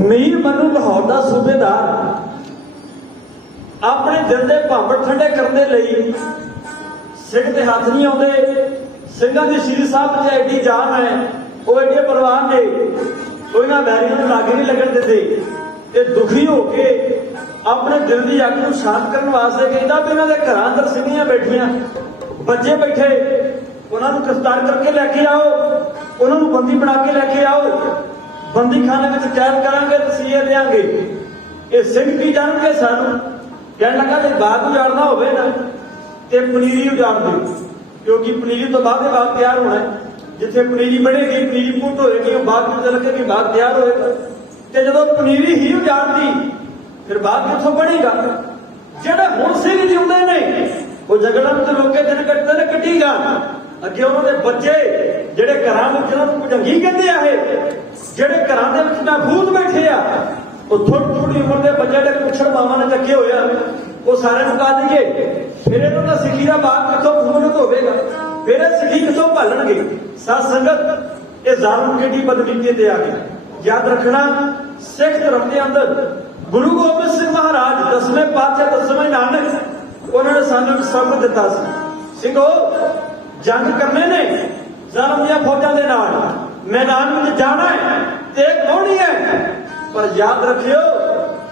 ਮੀਰ ਮਨੂ ਲਾਹੌਰ ਦਾ ਸੂਬੇਦਾਰ ਆਪਣੇ ਦਿਲ ਦੇ ਭਾਂਬੜ ਠੰਡੇ ਕਰਨ ਦੇ ਲਈ ਸਿੱਖ ਦੇ ਹੱਥ ਨਹੀਂ ਆਉਂਦੇ। ਸਿੰਘਾਂ ਦੀ ਸ਼੍ਰੀ ਸਾਹਿਬ 'ਚ ਐਡੀ ਜਾਨ ਹੈ, ਉਹ ਐਡੇ ਪਰਵਾਨ ਨੇ, ਕੋਈ ਨਾ ਵੈਰੀਆਂ ਨੂੰ ਲਾਗੇ ਨਹੀਂ ਲੱਗਣ ਦਿੰਦੇ। ਤੇ ਦੁਖੀ ਹੋ ਕੇ ਆਪਣੇ ਦਿਲ ਦੀ ਅੱਗ ਨੂੰ ਸ਼ਾਂਤ ਕਰਨ ਵਾਸਤੇ ਕਹਿੰਦਾ ਵੀ ਇਹਨਾਂ ਦੇ ਘਰਾਂ ਅੰਦਰ ਸਿੰਘੀਆਂ ਬੈਠੀਆਂ, ਬੱਚੇ ਬੈਠੇ, ਉਹਨਾਂ ਨੂੰ ਗ੍ਰਿਫਤਾਰ ਕਰਕੇ ਲੈ ਕੇ ਆਓ, ਉਹਨਾਂ ਨੂੰ ਬੰਦੀ ਬਣਾ ਕੇ ਲੈ ਕੇ ਆਓ, ਬੰਦੀ ਖਾਨੇ ਵਿੱਚ ਕੈਦ ਕਰਾਂਗੇ, ਤਸੀਹੇ ਦੇਾਂਗੇ। ਇਹ ਸਿੰਘ ਕੀ ਜਾਣਗੇ ਸਾਨੂੰ? ਕਹਿਣ ਲੱਗਾ ਜੇ ਬਾਗ ਉਜਾੜਨਾ ਹੋਵੇ ਨਾ ਤੇ ਪਨੀਰੀ ਉਜਾੜ ਦਿਓ, ਕਿਉਂਕਿ ਪਨੀਰੀ ਤੋਂ ਬਾਅਦ ਇਹ ਬਾਗ ਤਿਆਰ ਹੋਣਾ ਹੈ। ਜਿੱਥੇ ਪਨੀਰੀ ਬਣੇਗੀ, ਪਨੀਰੀ ਪੁੱਟ ਹੋਏਗੀ, ਉਹ ਬਾਗ ਵਿੱਚ ਲੱਗੇਗੀ, ਬਾਗ ਤਿਆਰ ਹੋਏਗਾ। ਤੇ ਜਦੋਂ ਪਨੀਰੀ ਹੀ ਉਜਾੜਦੀ ਫਿਰ ਬਾਗ ਕਿੱਥੋਂ ਬਣੇਗਾ? ਜਿਹੜੇ ਹੁਣ ਸਿੰਘ ਜਿਉਂਦੇ ਨੇ ਉਹ ਜਗੜਨ ਤੇ ਲੋਕੇ ਦਿਨ ਕੱਟਦੇ ਨੇ, ਕੱਟੀ ਜਾਣ। ਅੱਗੇ ਉਹਨਾਂ ਦੇ ਬੱਚੇ ਜਿਹੜੇ ਘਰਾਂ ਵਿੱਚ, ਜਿਹਨਾਂ ਨੂੰ ਭੁਜੰਗੀ ਕਹਿੰਦੇ ਆ, ਇਹ ਜਿਹੜੇ ਘਰਾਂ ਦੇ ਵਿੱਚ ਮਹਿਫੂਜ਼ ਬੈਠੇ ਆ, ਉਹ ਥੋੜੀ ਉਮਰ ਦੇ ਬੱਚੇ ਜਿਹੜੇ ਪੁੱਛੜ ਮਾਵਾਂ ਨੇ ਚੱਕੇ ਹੋਏ ਆ, ਉਹ ਸਾਰਿਆਂ ਨੂੰ ਕਾ ਦਈਏ। ਫਿਰ ਇਹਨਾਂ ਦਾ ਸਿੱਖੀ ਦਾ ਬਾਗ ਕਿੱਥੋਂ ਖੂਬਸੂਰਤ ਹੋਵੇਗਾ? ਫਿਰ ਇਹ ਸਿੱਖੀ ਕਿੱਥੋਂ ਭਾਲਣਗੇ? ਸਾਧ ਸੰਗਤ, ਇਹ ਜ਼ਾਲਮ ਕਿਹੜੀ ਬਦਨੀਤੀ ਤੇ ਆ ਗਿਆ। ਯਾਦ ਰੱਖਣਾ, ਸਿੱਖ ਧਰਮ ਦੇ ਅੰਦਰ ਗੁਰੂ ਗੋਬਿੰਦ ਸਿੰਘ ਮਹਾਰਾਜ 10ਵੇਂ ਪਾਤਸ਼ਾਹ, 10ਵੇਂ ਨਾਨਕ, ਉਹਨਾਂ ਨੇ ਸਾਨੂੰ ਇੱਕ ਸਬਕ ਦਿੱਤਾ ਸੀ, ਸਿੰਘੋ ਜੰਗ ਕਰਨੇ ਨੇ ਜ਼ਾਲਮ ਦੀਆਂ ਫੌਜਾਂ ਦੇ ਨਾਲ, ਮੈਦਾਨ ਵਿੱਚ ਜਾਣਾ ਹੈ ਤੇ ਕੋਣੀ ਹੈ, ਪਰ ਯਾਦ ਰੱਖਿਓ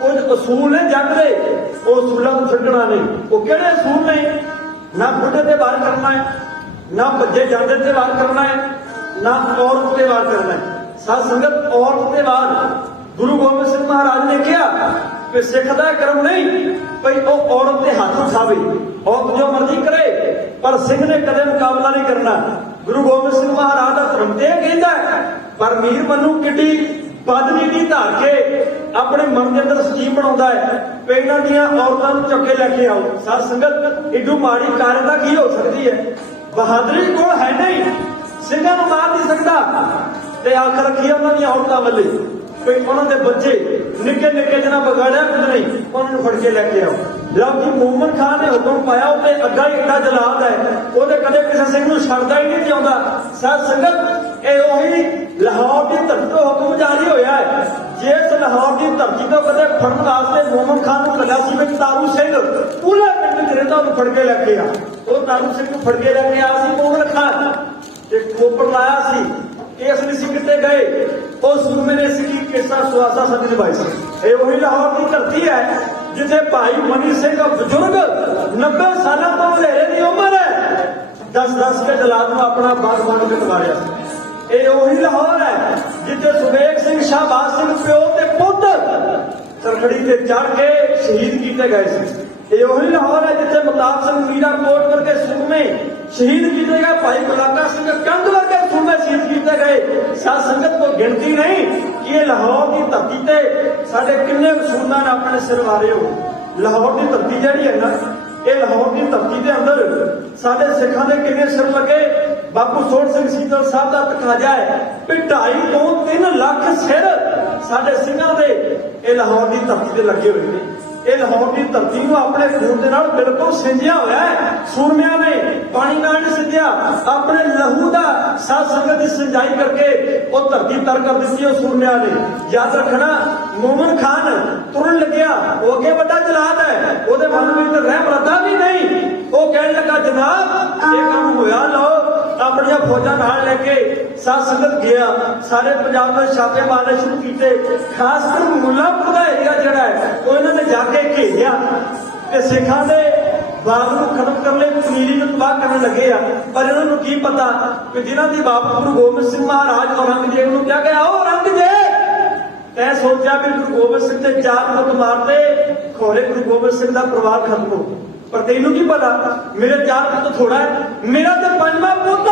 ਕੁਝ ਅਸੂਲ ਨੇ ਜੰਗ ਦੇ, ਉਹ ਅਸੂਲਾਂ ਨੂੰ ਛੱਡਣਾ ਨਹੀਂ। ਉਹ ਕਿਹੜੇ ਅਸੂਲ ਨੇ? ਨਾ ਬੁੱਢੇ ਤੇ ਵਾਰ ਕਰਨਾ ਹੈ, ਨਾ ਭੱਜੇ ਜਾਂਦੇ ਤੇ ਵਾਰ ਕਰਨਾ ਹੈ, ਨਾ ਔਰਤ ਤੇ ਵਾਰ ਕਰਨਾ ਹੈ। ਸਾਧ ਸੰਗਤ, ਔਰਤ ਤੇ ਵਾਰ ਗੁਰੂ ਗੋਬਿੰਦ ਸਿੰਘ ਮਹਾਰਾਜ ਨੇ ਕਿਹਾ ਕਿ ਸਿੱਖ ਦਾ ਕਰਮ ਨਹੀਂ ਭਈ ਉਹ ਔਰਤ ਦੇ ਹੱਥ ਉਠਾਵੇ, ਔਰਤ ਜੋ ਮਰਜ਼ੀ ਕਰੇ, ਪਰ ਸਿੰਘ ਨੇ ਕਦੇ ਮੁਕਾਬਲਾ ਨਹੀਂ ਕਰਨਾ। ਗੁਰੂ ਗੋਬਿੰਦ ਸਿੰਘ ਮਹਾਰਾਜ ਦਾ ਧਰਮ ਤੇ ਇਹ ਕਹਿੰਦਾ ਹੈ। ਪਰ ਮੀਰ ਮਨੂੰ ਕਿੱਡੀ ਬਦਨੀਤੀ ਧਾਰ ਕੇ ਆਪਣੇ ਮਨ ਦੇ ਅੰਦਰ ਸਕੀਮ ਬਣਾਉਂਦਾ ਹੈ ਕਿ ਇਹਨਾਂ ਦੀਆਂ ਔਰਤਾਂ ਨੂੰ ਚੱਕੇ ਲੈ ਕੇ ਆਓ। ਸਾਧ ਸੰਗਤ, ਏਡੂ ਮਾੜੀ ਕਾਰਜਤਾ ਕੀ ਹੋ ਸਕਦੀ ਹੈ? ਬਹਾਦਰੀ ਕੋਲ ਹੈ ਨਹੀਂ, ਸਿੰਘਾਂ ਨੂੰ ਮਾਰ ਨਹੀਂ ਸਕਦਾ, ਤੇ ਆਖ ਰੱਖੀ ਉਹਨਾਂ ਦੀਆਂ ਔਰਤਾਂ ਵੱਲੇ ਕੋਈ ਉਹਨਾਂ ਦੇ ਬੱਚੇ ਨਿੱਕੇ ਨਿੱਕੇ ਜਿਹਨਾਂ ਵਿਗਾੜਿਆ ਕੁਝ ਨਹੀਂ, ਉਹਨਾਂ ਨੂੰ ਫੜ ਕੇ ਲੈ ਕੇ ਆਓ। ਜਦ ਕਿ ਮੂਮਨ ਖਾਨ ਨੇ ਹੁਕਮ ਪਾਇਆ, ਉਹਦੇ ਅੱਗਾ ਹੀ ਏਡਾ ਜਲਾਦ ਹੈ, ਉਹਦੇ ਕਦੇ ਕਿਸੇ ਸਿੰਘ ਨੂੰ ਛੱਡਦਾ ਹੀ ਨਹੀਂ ਚਾਹੁੰਦਾ। ਸਾਧ ਸੰਗਤ, ਇਹ ਉਹੀ ਲਾਹੌਰ ਦੀ ਧਰਤੀ ਤੋਂ ਹੁਕਮ ਜਾਰੀ ਹੋਇਆ ਹੈ। ਜਿਸ ਲਾਹੌਰ ਦੀ ਧਰਤੀ ਤੋਂ ਕਦੇ ਫੜਨ ਵਾਸਤੇ ਮੂਮਨ ਖਾਨ ਨੂੰ ਲੱਗਾ ਸੀ ਵਿੱਚ ਤਾਰੂ ਸਿੰਘ, ਪੂਰੇ ਪਿੰਡ ਜਿਹੜੇ ਤਾਂ ਉਹਨੂੰ ਫੜ ਕੇ ਲੈ ਕੇ ਆ, ਉਹ ਤਾਰੂ ਸਿੰਘ ਨੂੰ ਫੜ ਕੇ ਲੈ ਕੇ ਆਇਆ ਸੀ ਮੂਮਨ ਖਾਨ, ਤੇ ਕੋਪਰ ਲਾਇਆ ਸੀ। ਕੇਸ ਨਹੀਂ ਸੀ ਕਿਤੇ ਗਏ, ਉਸ ਸੂਰਮੇ ਨੇ ਸਿੱਖੀ ਕੇਸਾਂ ਸੁਆਸਾ ਸੱਚ ਨਿਭਾਈ ਸੀ। ਇਹ ਉਹੀ ਲਾਹੌਰ ਦੀ ਧਰਤੀ ਹੈ ਜਿੱਥੇ ਭਾਈ ਮਨੀ ਸਿੰਘ ਬਜ਼ੁਰਗ 90 ਸਾਲਾਂ ਤੋਂ ਵਧੇਰੇ ਦੀ ਉਮਰ ਹੈ, 10-10 ਕੇ ਜਲਾਦ ਨੂੰ ਆਪਣਾ ਬਾਗਬਾਨ ਵਿੱਚ ਮਾਰਿਆ। ਇਹ ਉਹੀ ਲਾਹੌਰ ਹੈ ਜਿੱਥੇ ਸੁਬੇਗ ਸਿੰਘ, ਸ਼ਾਹਬਾਜ਼ ਸਿੰਘ ਪਿਓ ਤੇ ਪੁੱਤ ਸਰਖੜੀ ਤੇ ਚੜ ਕੇ ਸ਼ਹੀਦ ਕੀਤੇ ਗਏ ਸੀ। ਇਹ ਉਹੀ ਲਾਹੌਰ ਹੈ ਜਿੱਥੇ ਮਤਾਬ ਸਿੰਘ ਮੀਰਾ ਕੋਟ ਵਰਗੇ ਸੂਰਮੇ ਸ਼ਹੀਦ ਕੀਤੇ ਗਏ, ਭਾਈ ਗੁਲਾਕਾ ਸਿੰਘ ਕੰਗ ਵਰਗੇ ਸੂਰਮੇ ਸ਼ਹੀਦ ਕੀਤੇ ਗਏ। ਸਾਧ ਸੰਗਤ, ਕੋਈ ਗਿਣਤੀ ਨਹੀਂ ਕਿ ਇਹ ਲਾਹੌਰ ਦੀ ਧਰਤੀ ਤੇ ਸਾਡੇ ਕਿੰਨੇ ਸੂਰਮਿਆਂ ਨੇ ਆਪਣੇ ਸਿਰ ਵਾਰੇ ਹੋ। ਲਾਹੌਰ ਦੀ ਧਰਤੀ ਜਿਹੜੀ ਹੈ ਨਾ, ਇਹ ਲਾਹੌਰ ਦੀ ਧਰਤੀ ਦੇ ਅੰਦਰ ਸਾਡੇ ਸਿੱਖਾਂ ਦੇ ਕਿੰਨੇ ਸਿਰ ਲੱਗੇ। ਬਾਪੂ ਸੋਹਣ ਸਿੰਘ ਸੀਤਲ ਸਾਹਿਬ ਦਾ ਤਕਾਜ਼ਾ ਹੈ ਕਿ 2.5 ਤੋਂ 3 ਲੱਖ ਸਿਰ ਸਾਡੇ ਸਿੰਘਾਂ ਦੇ ਇਹ ਲਾਹੌਰ ਦੀ ਧਰਤੀ ਤੇ ਲੱਗੇ ਹੋਏ ਨੇ। ਇਹ ਲਾਹੌਰ ਦੀ ਧਰਤੀ ਨੂੰ ਆਪਣੇ ਖੂਨ ਦੇ ਨਾਲ ਬਿਲਕੁਲ ਸਿੰਜਿਆ ਹੋਇਆ ਹੈ। ਸੂਰਮਿਆਂ ਨੇ ਪਾਣੀ ਨਾਲ ਨਹੀਂ ਸਿੰਜਿਆ, ਆਪਣੇ ਲਹੂ ਦਾ ਸਾਧ ਸੰਗਤ ਦੀ ਸਿੰਜਾਈ ਕਰਕੇ ਉਹ ਧਰਤੀ ਤਰ ਕਰ ਦਿੱਤੀ ਉਹ ਸੂਰਮਿਆਂ ਨੇ। ਯਾਦ ਰੱਖਣਾ, ਮੂਮਨ ਖਾਨ ਤੁਰਨ ਲੱਗਿਆ, ਉਹ ਅੱਗੇ ਵੱਡਾ ਜਲਾਦ ਹੈ, ਉਹਦੇ ਮਨ ਵਿੱਚ ਰਹਿਮ ਰੱਦਾ ਵੀ ਨਹੀਂ। ਉਹ ਕਹਿਣ ਲੱਗਾ, ਜਨਾਬ ਇਹ ਕੰਮ ਹੋਇਆ, ਲਓ ਆਪਣੀਆਂ ਫੌਜਾਂ ਨਾਲ ਲੈ ਕੇ ਸਾਧ ਸੰਗਤ ਗਿਆ। ਸਾਰੇ ਪੰਜਾਬ ਵਿੱਚ ਛਾਪੇ ਮਾਰਨੇ ਸ਼ੁਰੂ ਕੀਤੇ, ਖਾਸ ਕਰ ਮੁੱਲਾਂਪੁਰ ਦਾ ਏਰੀਆ ਜਿਹੜਾ ਹੈ ਉਹ ਇਹਨਾਂ ਨੇ ਜਾ ਕੇ ਘੇਰਿਆ ਤੇ ਸਿੱਖਾਂ ਦੇ ਬਾਗ ਨੂੰ ਖਤਮ ਕਰਨ ਲਈ ਪਨੀਰੀ ਨੂੰ ਤਬਾਹ ਕਰਨ ਲੱਗੇ ਆ। ਪਰ ਇਹਨਾਂ ਨੂੰ ਕੀ ਪਤਾ ਕਿ ਜਿਨ੍ਹਾਂ ਦੀ ਬਾਪ ਗੁਰੂ ਗੋਬਿੰਦ ਸਿੰਘ ਮਹਾਰਾਜ ਔਰੰਗਜ਼ੇਬ ਨੂੰ ਕਿਹਾ ਗਿਆ, ਉਹ ਔਰੰਗਜ਼ੇਬ ਤੈਂ ਸੋਚਿਆ ਵੀ ਗੁਰੂ ਗੋਬਿੰਦ ਸਿੰਘ ਤੇ 4 ਪੁੱਤ ਮਾਰਦੇ, ਖੋਰੇ ਗੁਰੂ ਗੋਬਿੰਦ ਸਿੰਘ ਦਾ ਪਰਿਵਾਰ ਖਤਮ ਹੋ। ਪਰ ਤੈਨੂੰ ਕੀ ਪਤਾ ਮੇਰੇ 4 ਪੁੱਤ ਥੋੜਾ ਹੈ, ਮੇਰਾ ਤੇ 5ਵਾਂ ਪੁੱਤ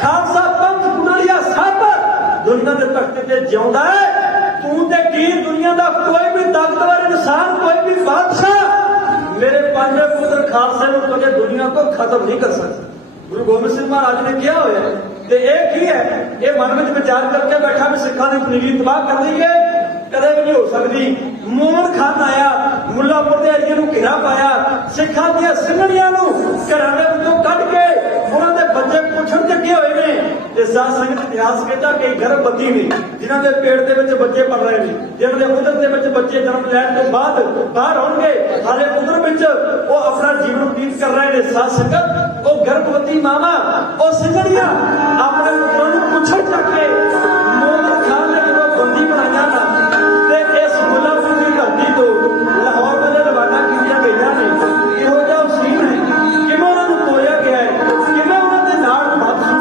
ਖਾਲਸਾ ਪੰਥ ਗੁਰਲੀਆ ਸਾਹਿਬ ਦੁਨੀਆ ਦੇ ਤਖਤੇ ਤੇ ਜਿਉਂਦਾ ਹੈ। ਤੂੰ ਤੇ ਕੀ ਦੁਨੀਆ ਦਾ ਕੋਈ ਵੀ ਤਾਕਤਵਰ ਇਨਸਾਨ, ਕੋਈ ਵੀ ਬਾਦਸ਼ਾਹ ਮੇਰੇ 5ਵੇਂ ਪੁੱਤਰ ਖਾਲਸੇ ਨੂੰ ਕਦੇ ਦੁਨੀਆ ਤੋਂ ਖਤਮ ਨਹੀਂ ਕਰ ਸਕਦਾ। ਗੁਰੂ ਗੋਬਿੰਦ ਸਿੰਘ ਮਹਾਰਾਜ ਨੇ ਕਿਹਾ ਹੋਇਆ, ਤੇ ਇਹ ਕੀ ਹੈ? ਇਹ ਮਨ ਵਿੱਚ ਵਿਚਾਰ ਕਰਕੇ ਬੈਠਾ ਵੀ ਸਿੱਖਾਂ ਦੀ ਪਨੀਰੀ ਤਬਾਹ ਕਰ ਦਈਏ, ਕਦੇ ਵੀ ਨਹੀਂ ਹੋ ਸਕਦੀ। ਮੂਮਨ ਖਾਨ ਆਇਆ, ਮੁੱਲਾਂਪੁਰ ਦੇ ਏਰੀਏ ਨੂੰ ਘੇਰਾ ਪਾਇਆ, ਸਿੱਖਾਂ ਦੀਆਂ ਸਿੰਘਣੀਆਂ ਨੂੰ ਘਰਾਂ ਦੇ ਵਿੱਚੋਂ ਕੱਢ ਕੇ ਉਹਨਾਂ ਦੇ ਬੱਚੇ ਪੁੱਛਣ ਚੱਕੇ ਹੋਏ ਨੇ। ਤੇ ਸਾਧ ਸੰਗਤ ਇਤਿਹਾਸ ਕਹਿੰਦਾ ਕਿ ਗਰਭਵਤੀ ਨੇ ਜਿਨ੍ਹਾਂ ਦੇ ਪੇਟ ਦੇ ਵਿੱਚ ਬੱਚੇ ਪਲ ਰਹੇ ਨੇ, ਜਿਨ੍ਹਾਂ ਦੇ ਉਦਰ ਦੇ ਵਿੱਚ ਬੱਚੇ ਜਨਮ ਲੈਣ ਤੋਂ ਬਾਅਦ ਬਾਹਰ ਆਉਣਗੇ, ਹਾਲੇ ਉਦਰ ਵਿੱਚ ਉਹ ਆਪਣਾ ਜੀਵਨ ਬਤੀਤ ਕਰ ਰਹੇ ਨੇ। ਸਾਧ ਸੰਗਤ, ਉਹ ਗਰਭਵਤੀ ਮਾਵਾਂ, ਉਹ ਸਿੰਘਣੀਆਂ ਆਪਣੇ ਪੁੱਤਰਾਂ ਨੂੰ ਪੁੱਛਣ ਚੱਕੇ ਮੂਮਨ ਖਾਨ ਨੇ ਜਦੋਂ ਬੰਦੀ ਬਣਾਇਆ ਨਾ, ਤੇ ਇਸ ਮੁੱਲਾਂਪੁਰ ਦੀ ਧਰਤੀ ਤੋਂ ਲਾਹੌਰ ਵੇਲੇ ਰਵਾਨਾ ਕੀਤੀਆਂ ਗਈਆਂ ਨੇ। ਇਹੋ ਜਿਹਾ ਸੀਨ ਹੈ, ਕਿਵੇਂ ਉਹਨਾਂ ਨੂੰ ਤੋੜਿਆ ਗਿਆ ਹੈ, ਕਿਵੇਂ ਉਹਨਾਂ ਦੇ ਨਾਲ ਬਦਸਲੂਕੀ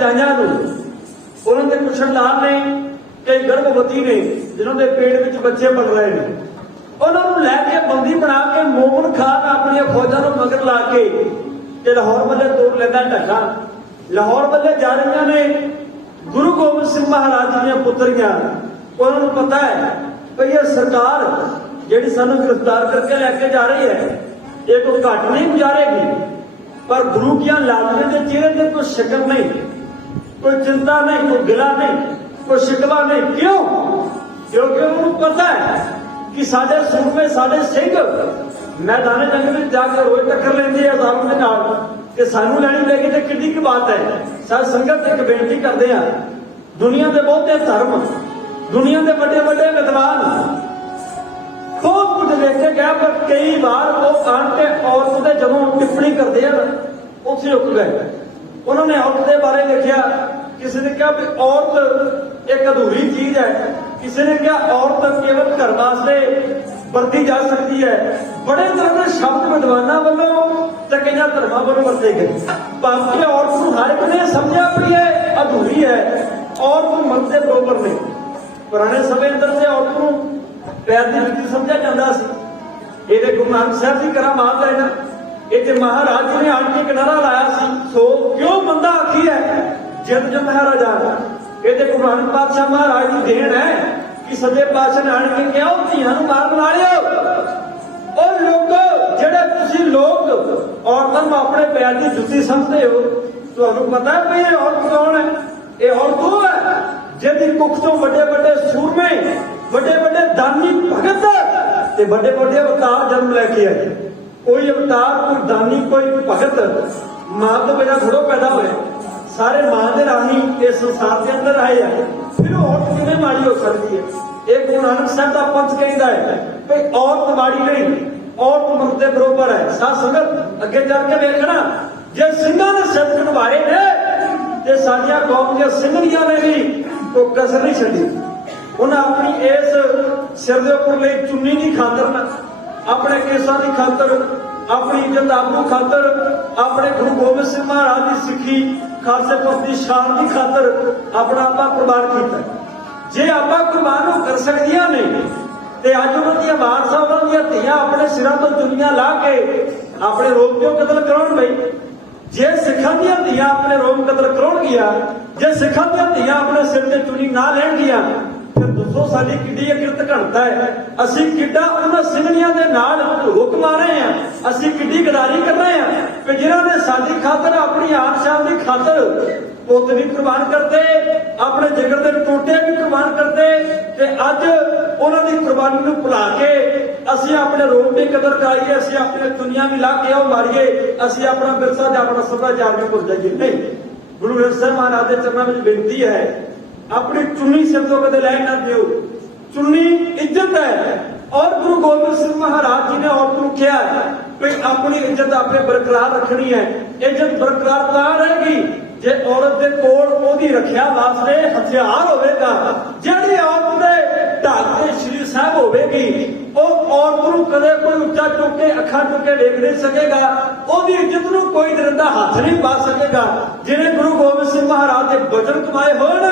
ਜਾਈਆਂ ਨੂੰ ਉਹਨਾਂ ਦੇ ਕੁਛ ਲਾਲ ਨੇ, ਕਈ ਗਰਭਵਤੀ ਨੇ ਜਿਨ੍ਹਾਂ ਦੇ ਪੇਟ ਵਿੱਚ ਬੱਚੇ ਬਣ ਰਹੇ ਨੇ, ਉਹਨਾਂ ਨੂੰ ਲੈ ਕੇ ਬੰਦੀ ਬਣਾ ਕੇ ਮੋਮਨ ਖਾਨ ਆਪਣੀਆਂ ਫੌਜਾਂ ਨੂੰ ਮਗਰ ਲਾ ਕੇ ਤੇ ਲਾਹੌਰ ਵੱਲੇ ਤੋਰ ਲੈਂਦਾ ਢੱਕਾ। ਲਾਹੌਰ ਵੱਲੇ ਜਾ ਰਹੀਆਂ ਨੇ ਗੁਰੂ ਗੋਬਿੰਦ ਸਿੰਘ ਮਹਾਰਾਜ ਜੀ ਦੀਆਂ ਪੁੱਤਰੀਆਂ। ਉਹਨਾਂ ਨੂੰ ਪਤਾ ਹੈ ਕਿ ਇਹ ਸਰਕਾਰ ਜਿਹੜੀ ਸਾਨੂੰ ਗ੍ਰਿਫਤਾਰ ਕਰਕੇ ਲੈ ਕੇ ਜਾ ਰਹੀ ਹੈ ਇਹ ਕੋਈ ਘੱਟ ਨਹੀਂ ਗੁਜ਼ਾਰੇਗੀ, ਪਰ ਗੁਰੂ ਕੀਆਂ ਲਾਡਲੇ ਦੇ ਚਿਹਰੇ ਤੇ ਕੋਈ ਸ਼ਿਕਰ ਨਹੀਂ, ਕੋਈ ਚਿੰਤਾ ਨਹੀਂ, ਕੋਈ ਗਿਲਾ ਨਹੀਂ, ਕੋਈ ਸ਼ਿਕਵਾ ਨਹੀਂ। ਕਿਉਂ? ਕਿਉਂਕਿ ਉਹਨੂੰ ਪਤਾ ਹੈ ਕਿ ਸਾਡੇ ਸੂਰਮੇ, ਸਾਡੇ ਸਿੰਘ ਮੈਦਾਨੇ ਜੰਗ ਵਿੱਚ ਜਾ ਕੇ ਰੋਜ਼ ਟੱਕਰ ਲੈਂਦੇ ਆ ਜ਼ਾਲਮ ਦੇ ਨਾਲ, ਕਿ ਸਾਨੂੰ ਲੈਣੀ ਪੈ ਗਈ ਤੇ ਕਿੱਡੀ ਕੀ ਬਾਤ ਹੈ। ਸਾਧ ਸੰਗਤ ਇੱਕ ਬੇਨਤੀ ਕਰਦੇ ਆ, ਦੁਨੀਆ ਦੇ ਬਹੁਤੇ ਧਰਮ, ਦੁਨੀਆ ਦੇ ਵੱਡੇ ਵੱਡੇ ਵਿਦਵਾਨ ਬਹੁਤ ਕੁਝ ਦੇਖ ਕੇ ਗਿਆ, ਪਰ ਕਈ ਵਾਰ ਉਹ ਆਣ ਕੇ ਔਰਤ ਦੇ ਜਦੋਂ ਟਿੱਪਣੀ ਕਰਦੇ ਆ ਉੱਥੇ ਰੁਕ ਗਏ। ਉਹਨਾਂ ਨੇ ਔਰਤ ਦੇ ਬਾਰੇ ਲਿਖਿਆ, ਕਿਸੇ ਨੇ ਕਿਹਾ ਵੀ ਔਰਤ ਇੱਕ ਅਧੂਰੀ ਚੀਜ਼ ਹੈ, ਕਿਸੇ ਨੇ ਕਿਹਾ ਔਰਤ ਕੇਵਲ ਘਰ ਵਾਸਤੇ ਵਰਤੀ ਜਾ ਸਕਦੀ ਹੈ। ਬੜੇ ਤਰ੍ਹਾਂ ਦੇ ਸ਼ਬਦ ਵਿਦਵਾਨਾਂ ਵੱਲੋਂ ਤੇ ਕਈਆਂ ਧਰਮਾਂ ਵੱਲੋਂ ਵਰਤੇ ਗਏ। ਭਾਵੇਂ ਔਰਤ ਨੂੰ ਹਰ ਇੱਕ ਨੇ ਸਮਝਿਆ ਵੀ ਇਹ ਅਧੂਰੀ ਹੈ, ਔਰਤ ਮਰਦ ਦੇ ਬਰਾਬਰ ਨੇ। ਪੁਰਾਣੇ ਸਮੇਂ ਅੰਦਰ ਤੇ ਔਰਤ ਨੂੰ ਪੈਰ ਦੀ ਜੁੱਤੀ ਸਮਝਿਆ ਜਾਂਦਾ ਸੀ। ਇਹਦੇ ਗੁਰੂ ਨਾਨਕ ਸਾਹਿਬ ਦੀ ਕਰਾਮਾਤ ਹੈ ਨਾ, ਇਹ ਤੇ ਮਹਾਰਾਜ ਜੀ ਨੇ ਆਣ ਕੇ ਕਿਨਾਰਾ ਲਾਇਆ ਸੀ। ਸੋ ਕਿਉਂ ਬੰਦਾ ਆਖੀ ਹੈ ਜਿੱਦ ਜੋ ਮਹਾਰਾਜਾ, ਇਹਦੇ ਗੁਰੂ ਨਾਨਕ ਪਾਤਸ਼ਾਹ ਮਹਾਰਾਜ ਦੀ ਦੇਣ ਹੈ ਕਿ ਸੱਜੇ ਪਾਤਸ਼ਾਹ ਨੇ ਆਣ ਕੇ ਕਿਹਾ ਉਹ ਧੀਆਂ ਨੂੰ ਮਾਰ ਬਣਾ ਲਿਓ। ਉਹ ਲੋਕ ਜਿਹੜੇ ਤੁਸੀਂ ਲੋਕ ਔਰਤਾਂ ਨੂੰ ਆਪਣੇ ਪੈਰ ਦੀ ਜੁੱਤੀ ਸਮਝਦੇ ਹੋ, ਤੁਹਾਨੂੰ ਪਤਾ ਹੈ ਵੀ ਇਹ ਔਰਤ ਕੌਣ ਹੈ? ਇਹ ਔਰਤ ਉਹ ਹੈ ਜਿਹਦੀ ਕੁੱਖ ਤੋਂ ਵੱਡੇ ਵੱਡੇ ਸੂਰਮੇ, ਵੱਡੇ ਵੱਡੇ ਦਾਨੀ ਭਗਤ ਤੇ ਵੱਡੇ ਵੱਡੇ ਅਵਤਾਰ ਜਨਮ ਲੈ ਕੇ ਆਏ। ਕੋਈ ਅਵਤਾਰ, ਕੋਈ ਦਾਨੀ, ਕੋਈ ਭਗਤ ਮਾਂ ਤੋਂ ਬਿਨਾਂ ਥੋੜ੍ਹਾ ਪੈਦਾ ਹੋਇਆ, ਸਾਰੇ ਮਾਂ ਦੇ ਰਾਹੀਂ ਇਸ ਸੰਸਾਰ ਦੇ ਅੰਦਰ ਆਏ ਆ। ਫਿਰ ਔਰਤ ਕਿਵੇਂ ਮਾੜੀ ਹੋ ਸਕਦੀ ਹੈ? ਇਹ ਗੁਰੂ ਨਾਨਕ ਸਾਹਿਬ ਦਾ ਪੰਥ ਕਹਿੰਦਾ ਹੈ ਕਿ ਔਰਤ ਮਾੜੀ ਨਹੀਂ, ਔਰਤ ਮਰਦ ਦੇ ਬਰਾਬਰ ਹੈ। ਸਾਧ ਸੰਗਤ ਅੱਗੇ ਜਾ ਕੇ ਵੇਖਣਾ, ਜੇ ਸਿੰਘਾਂ ਨੇ ਸਿਰ ਕਢਵਾਏ ਨੇ ਤੇ ਸਾਡੀਆਂ ਕੌਮ ਦੀਆਂ ਸਿੰਘਣੀਆਂ ਨੇ ਵੀ ਕੋਈ ਕਸਰ ਨਹੀਂ ਛੱਡੀ। ਉਹਨਾਂ ਆਪਣੀ ਇਸ ਸਿਰ ਦੇ ਉੱਪਰ ਲਈ ਚੁੰਨੀ ਦੀ ਖਾਤਰ ਨਾ, ਆਪਣੇ ਕੇਸਾਂ ਦੀ ਖਾਤਰ, ਆਪਣੀ ਇੱਜ਼ਤ ਆਬਰੂ ਖਾਤਰ, ਆਪਣੇ ਗੁਰੂ ਗੋਬਿੰਦ ਸਿੰਘ ਮਹਾਰਾਜ ਦੀ ਸਿੱਖੀ, ਖਾਲਸੇ ਪੰਥ ਦੀ ਸ਼ਾਨ ਦੀ ਖਾਤਰ ਆਪਣਾ ਆਪਾ ਕੁਰਬਾਨ ਕੀਤਾ। ਜੇ ਆਪਾਂ ਕੁਰਬਾਨ ਹੋ ਕਰ ਸਕਦੀਆਂ ਨੇ ਤੇ ਅੱਜ ਉਹਨਾਂ ਦੀਆਂ ਵਾਰਸਾਂ, ਉਹਨਾਂ ਦੀਆਂ ਧੀਆਂ ਆਪਣੇ ਸਿਰਾਂ ਤੋਂ ਚੁੰਨੀਆਂ ਲਾ ਕੇ ਆਪਣੇ ਰੋਮ ਕਿਉਂ ਕਤਲ ਕਰਾਉਣ ਬਈ? ਜੇ ਸਿੱਖਾਂ ਦੀਆਂ ਧੀਆਂ ਆਪਣੇ ਰੋਮ ਕਤਲ ਕਰਾਉਣਗੀਆਂ, ਜੇ ਸਿੱਖਾਂ ਦੀਆਂ ਧੀਆਂ ਆਪਣੇ ਸਿਰ ਤੇ ਚੁੰਨੀ ਨਾ ਲੈਣਗੀਆਂ, ਫਿਰ ਦੱਸੋ ਸਾਡੀ ਕਿੱਡੀ ਅਕਿਰਤ ਘਣਤਾ ਹੈ। ਅਸੀਂ ਕਿੱਡਾ ਉਹਨਾਂ ਸਿੰਘਣੀਆਂ ਦੇ ਨਾਲ ਹੁਕ ਮਾਰੇ ਆ, ਅਸੀਂ ਕਿੱਡੀ ਗਦਾਰੀ ਕਰ ਰਹੇ ਆ ਕਿ ਜਿਨ੍ਹਾਂ ਨੇ ਸਾਡੀ ਖਾਤਰ, ਆਪਣੀ ਆਨ ਸ਼ਾਨ ਦੀ ਖਾਤਰ ਪੁੱਤ ਵੀ ਕੁਰਬਾਨ ਕਰਦੇ, ਆਪਣੇ ਜਿਗਰ ਦੇ ਟੋਟੇ ਵੀ ਕੁਰਬਾਨ ਕਰਦੇ, ਤੇ ਅੱਜ ਉਹਨਾਂ ਦੀ ਕੁਰਬਾਨੀ ਨੂੰ ਭੁਲਾ ਕੇ ਅਸੀਂ ਆਪਣੇ ਰੋਮ ਦੀ ਕਦਰ ਕਰਾਈਏ, ਅਸੀਂ ਆਪਣੀਆਂ ਦੁਨੀਆਂ ਵੀ ਲਾ ਕੇ ਉਹ ਮਾਰੀਏ, ਅਸੀਂ ਆਪਣਾ ਵਿਰਸਾ ਤੇ ਆਪਣਾ ਸੱਭਿਆਚਾਰ ਵੀ ਭੁੱਲ ਜਾਈਏ। ਨਹੀਂ, ਗੁਰੂ ਗ੍ਰੰਥ ਸਾਹਿਬ ਮਹਾਰਾਜ ਦੇ ਚਰਨਾਂ ਵਿੱਚ ਬੇਨਤੀ ਹੈ, ਆਪਣੀ ਚੁੰਨੀ ਸਿਰ ਤੋਂ ਕਦੇ ਲੈ ਨਾ ਦਿਓ। ਚੁੰਨੀ ਇੱਜ਼ਤ ਹੈ, ਔਰ ਗੁਰੂ ਗੋਬਿੰਦ ਸਿੰਘ ਮਹਾਰਾਜ ਜੀ ਨੇ ਔਰਤ ਨੂੰ ਕਿਹਾ ਕਿ ਆਪਣੀ ਇੱਜ਼ਤ ਆਪੇ ਬਰਕਰਾਰ ਰੱਖਣੀ ਹੈ। ਇੱਜ਼ਤ ਬਰਕਰਾਰ ਤਾਂ ਰਹੇਗੀ ਜੇ ਔਰਤ ਦੇ ਕੋਲ ਉਹਦੀ ਰੱਖਿਆ ਵਾਸਤੇ ਹਥਿਆਰ ਹੋਵੇਗਾ। ਜਿਹੜੀ ਔਰਤ ਦੇ ਢੱਕ ਤੇ ਸ਼੍ਰੀ ਸਾਹਿਬ ਹੋਵੇਗੀ, ਉਹ ਔਰਤ ਨੂੰ ਕਦੇ ਕੋਈ ਉੱਚਾ ਚੁੱਕ ਕੇ ਅੱਖਾਂ ਚੁੱਕ ਕੇ ਵੇਖ ਨਹੀਂ ਸਕੇਗਾ, ਉਹਦੀ ਇੱਜ਼ਤ ਨੂੰ ਕੋਈ ਦਰਿੰਦਾ ਹੱਥ ਨਹੀਂ ਪਾ ਸਕੇਗਾ। ਜਿਹਨੇ ਗੁਰੂ ਗੋਬਿੰਦ ਸਿੰਘ ਮਹਾਰਾਜ ਦੇ ਬਚਨ ਕਮਾਏ ਹੋਣ,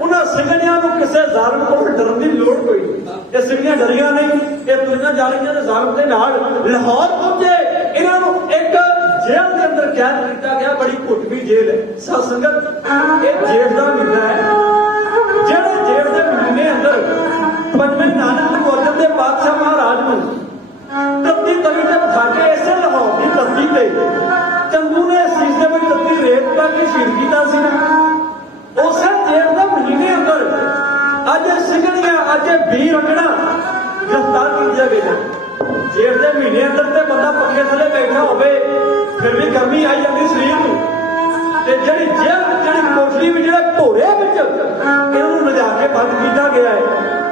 ਉਹਨਾਂ ਸਿੰਘਣੀਆਂ ਨੂੰ ਕਿਸੇ ਜ਼ਾਲਮ ਕੋਲ ਡਰਨ ਦੀ ਲੋੜ ਕੋਈ ਨਹੀਂ। ਇਹ ਸਿੰਘਣੀਆਂ ਡਰੀਆਂ ਨਹੀਂ, ਇਹ ਤੁਰੀਆਂ ਜਾ ਰਹੀਆਂ ਨੇ ਜ਼ਾਲਮ ਦੇ ਨਾਲ। ਲਾਹੌਰ ਪਹੁੰਚੇ, ਇਹਨਾਂ ਨੂੰ ਇੱਕ ਜੇਲ੍ਹ ਦੇ ਅੰਦਰ ਕੈਦ ਕੀਤਾ ਗਿਆ, ਬੜੀ ਘੁੱਟਵੀਂ ਜੇਲ੍ਹ ਹੈ। ਸਾਧ ਸੰਗਤ, ਇਹ ਜੇਲ੍ਹ ਦਾ ਮਹੀਨਾ ਹੈ, ਜਿਹੜੇ ਜੇਲ੍ਹ ਦੇ ਮਹੀਨੇ ਅੰਦਰ ਪੰਜਵੇਂ ਨਾਨਕ ਗੁਰੂ ਅਰਜਨ ਦੇਵ ਪਾਤਸ਼ਾਹ ਮਹਾਰਾਜ ਨੂੰ ਤੱਤੀ ਤਵੀ ਤੇ ਬਿਠਾ ਕੇ ਇਸੇ ਲਾਹੌਰ ਦੀ ਧਰਤੀ ਤੇ ਚੰਦੂ ਨੇ ਸੀਸ ਦੇ ਵਿੱਚ ਤੱਤੀ ਰੇਤ ਪਾ ਕੇ ਸ਼ਹੀਦ ਕੀਤਾ ਸੀ। ਉਸੇ ਜੇਲ੍ਹ ਦੇ ਮਹੀਨੇ ਅੰਦਰ ਅੱਜ ਸਿੰਘਣੀਆਂ, ਅੱਜ ਵੀਰ ਰੰਗਣਾ ਗ੍ਰਿਫਤਾਰ ਕੀਤੀਆਂ ਗਈਆਂ। ਜੇਲ੍ਹ ਦੇ ਮਹੀਨੇ ਅੰਦਰ ਤੇ ਬੰਦਾ ਪੱਖੇ ਥੱਲੇ ਬੈਠਾ ਹੋਵੇ ਫਿਰ ਵੀ ਗਰਮੀ ਆਈ ਜਾਂਦੀ ਸਰੀਰ ਨੂੰ, ਤੇ ਜਿਹੜੀ ਜੇਲ੍ਹ, ਜਿਹੜੀ ਕੋਠੜੀ ਵਿੱਚ, ਜਿਹੜੇ ਭੋਰੇ ਵਿੱਚ ਇਹਨੂੰ ਲਿਜਾ ਕੇ ਬੰਦ ਕੀਤਾ ਗਿਆ ਹੈ,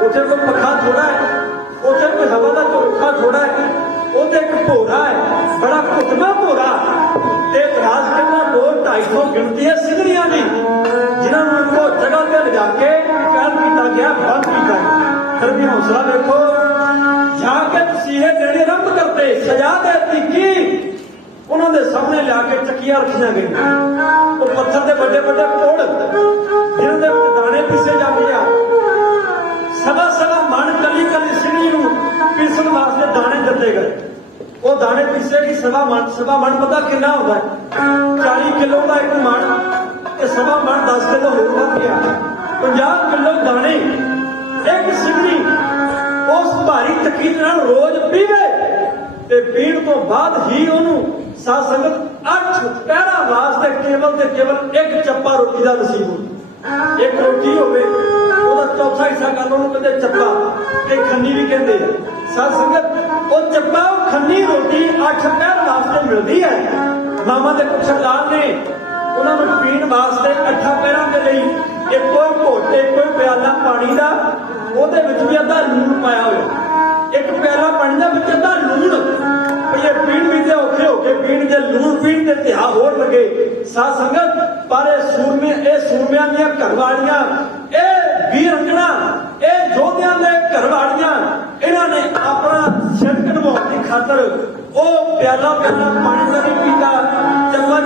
ਉੱਥੇ ਕੋਈ ਪੱਖਾ ਥੋੜਾ ਹੈ, ਉੱਥੇ ਕੋਈ ਹਵਾ ਦਾ ਝੋਖਾ ਥੋੜਾ ਹੈ, ਉਹਦੇ ਇੱਕ ਭੋਰਾ ਹੈ, ਬੜਾ ਘੁੱਟਵਾਂ ਭੋਰਾ। ਤੇ ਇਤਿਹਾਸ ਕਹਿੰਦਾ 200-250 ਗਿਣਤੀ ਹੈ ਸਿੰਘਣੀਆਂ ਦੀ, ਜਿਨ੍ਹਾਂ ਨੂੰ ਇੱਕੋ ਜਗ੍ਹਾ ਤੇ ਲਿਜਾ ਕੇ ਕੈਦ ਕੀਤਾ ਗਿਆ, ਬੰਦ ਕੀਤਾ ਗਿਆ। ਫਿਰ ਵੀ ਹੌਸਲਾ ਵੇਖੋ, ਜਾ ਕੇ ਤੁਸੀਂ ਇਹ ਦੇਣੀ ਆਰੰਭ ਕਰਦੇ, ਸਜ਼ਾ ਦੇਤੀ ਕੀ ਉਹਨਾਂ ਦੇ ਸਾਹਮਣੇ ਲਿਆ ਕੇ ਚੱਕੀਆਂ ਰੱਖੀਆਂ ਗਈਆਂ। ਉਹ ਪੱਥਰ ਦੇ ਵੱਡੇ ਵੱਡੇ ਪੁੱਲ ਜਿਹਨਾਂ ਦੇ ਵਿੱਚ ਦਾਣੇ ਪੀਸੇ ਜਾਂਦੇ ਆ, ਸਵਾ ਸਵਾ ਮਣ ਕੱਲੀ ਕੱਲੀ ਸਿੰਘੀ ਨੂੰ ਪੀਸਣ ਵਾਸਤੇ ਦਾਣੇ ਦਿੱਤੇ ਗਏ। ਉਹ ਦਾਣੇ ਪੀਸੇਗੀ ਸਵਾ ਮਣ ਪਤਾ ਕਿੰਨਾ ਹੁੰਦਾ ਹੈ? 40 ਕਿਲੋ ਦਾ ਇੱਕ ਮਣ, ਤੇ ਸਵਾ ਮਣ 10 ਕਿਲੋ ਹੋਰ ਵੱਧ ਗਿਆ, 50 ਕਿਲੋ ਦਾਣੇ ਇੱਕ ਸਿੰਘੀ ਉਸ ਭਾਰੀ ਚੱਕੀ ਦੇ ਨਾਲ ਰੋਜ਼ ਪੀਵੇ, ਤੇ ਪੀਣ ਤੋਂ ਬਾਅਦ ਹੀ ਉਹਨੂੰ ਸਾਧ ਸੰਗਤ 8 ਪਹਿਰਾਂ ਵਾਸਤੇ ਕੇਵਲ ਤੇ ਕੇਵਲ ਇੱਕ ਚੱਪਾ ਰੋਟੀ ਦਾ ਨਸੀਬ ਹੋਵੇ। ਇੱਕ ਰੋਟੀ ਹੋਵੇ, ਉਹਦਾ ਚੌਥਾ ਹਿੱਸਾ ਕਰ ਲਓ, ਉਹਨੂੰ ਕਹਿੰਦੇ ਚੱਪਾ, ਇਹ ਖੰਨੀ ਵੀ ਕਹਿੰਦੇ ਆ। ਸਾਧ ਸੰਗਤ ਉਹ ਚੱਪਾ, ਉਹ ਖੰਨੀ ਰੋਟੀ 8 ਪਹਿਰ ਵਾਸਤੇ ਮਿਲਦੀ ਹੈ। ਮਾਮਾ ਦੇ ਪੁੱਛਣ ਲਾਲ ਨੇ ਉਹਨਾਂ ਨੂੰ ਪੀਣ ਵਾਸਤੇ 8 ਪਹਿਰਾਂ ਦੇ ਲਈ ਇੱਕੋ ਹੀ ਘੋਟ, ਇੱਕੋ ਹੀ ਪਿਆਲਾ ਪਾਣੀ ਦਾ, ਉਹਦੇ ਵਿੱਚ ਵੀ ਅੱਧਾ ਲੂਣ ਪਾਇਆ ਹੋਇਆ। ਇੱਕ ਪਿਆਲਾ ਪਾਣੀ ਦਾ ਵਿੱਚ ਅੱਧਾ ਲੂਣ, ਇਹ ਪੀਣ ਵੀ ਤੇ ਔਖੇ ਹੋ ਕੇ ਪੀਣ, ਜੇ ਲੂਣ ਪੀਣ ਦੇ ਧਿਆ ਹੋਰ ਲੱਗੇ। ਸਾਧ ਸੰਗਤ ਪਰ ਇਹ ਸੂਰਮਿਆਂ ਦੀਆਂ ਘਰਵਾਲੀਆਂ, ਇਹ ਵੀਰ ਅੰਗਣਾ, ਇਹ ਯੋਧਿਆਂ ਦੇ ਘਰਵਾਲੀਆਂ, ਇਹਨਾਂ ਨੇ ਆਪਣਾ ਸਿਰ ਕਢਵਾਉਣ ਦੀ ਖਾਤਰ ਉਹ ਪਿਆਲਾ ਪਾਣੀ ਦਾ ਨਹੀਂ ਪੀਤਾ,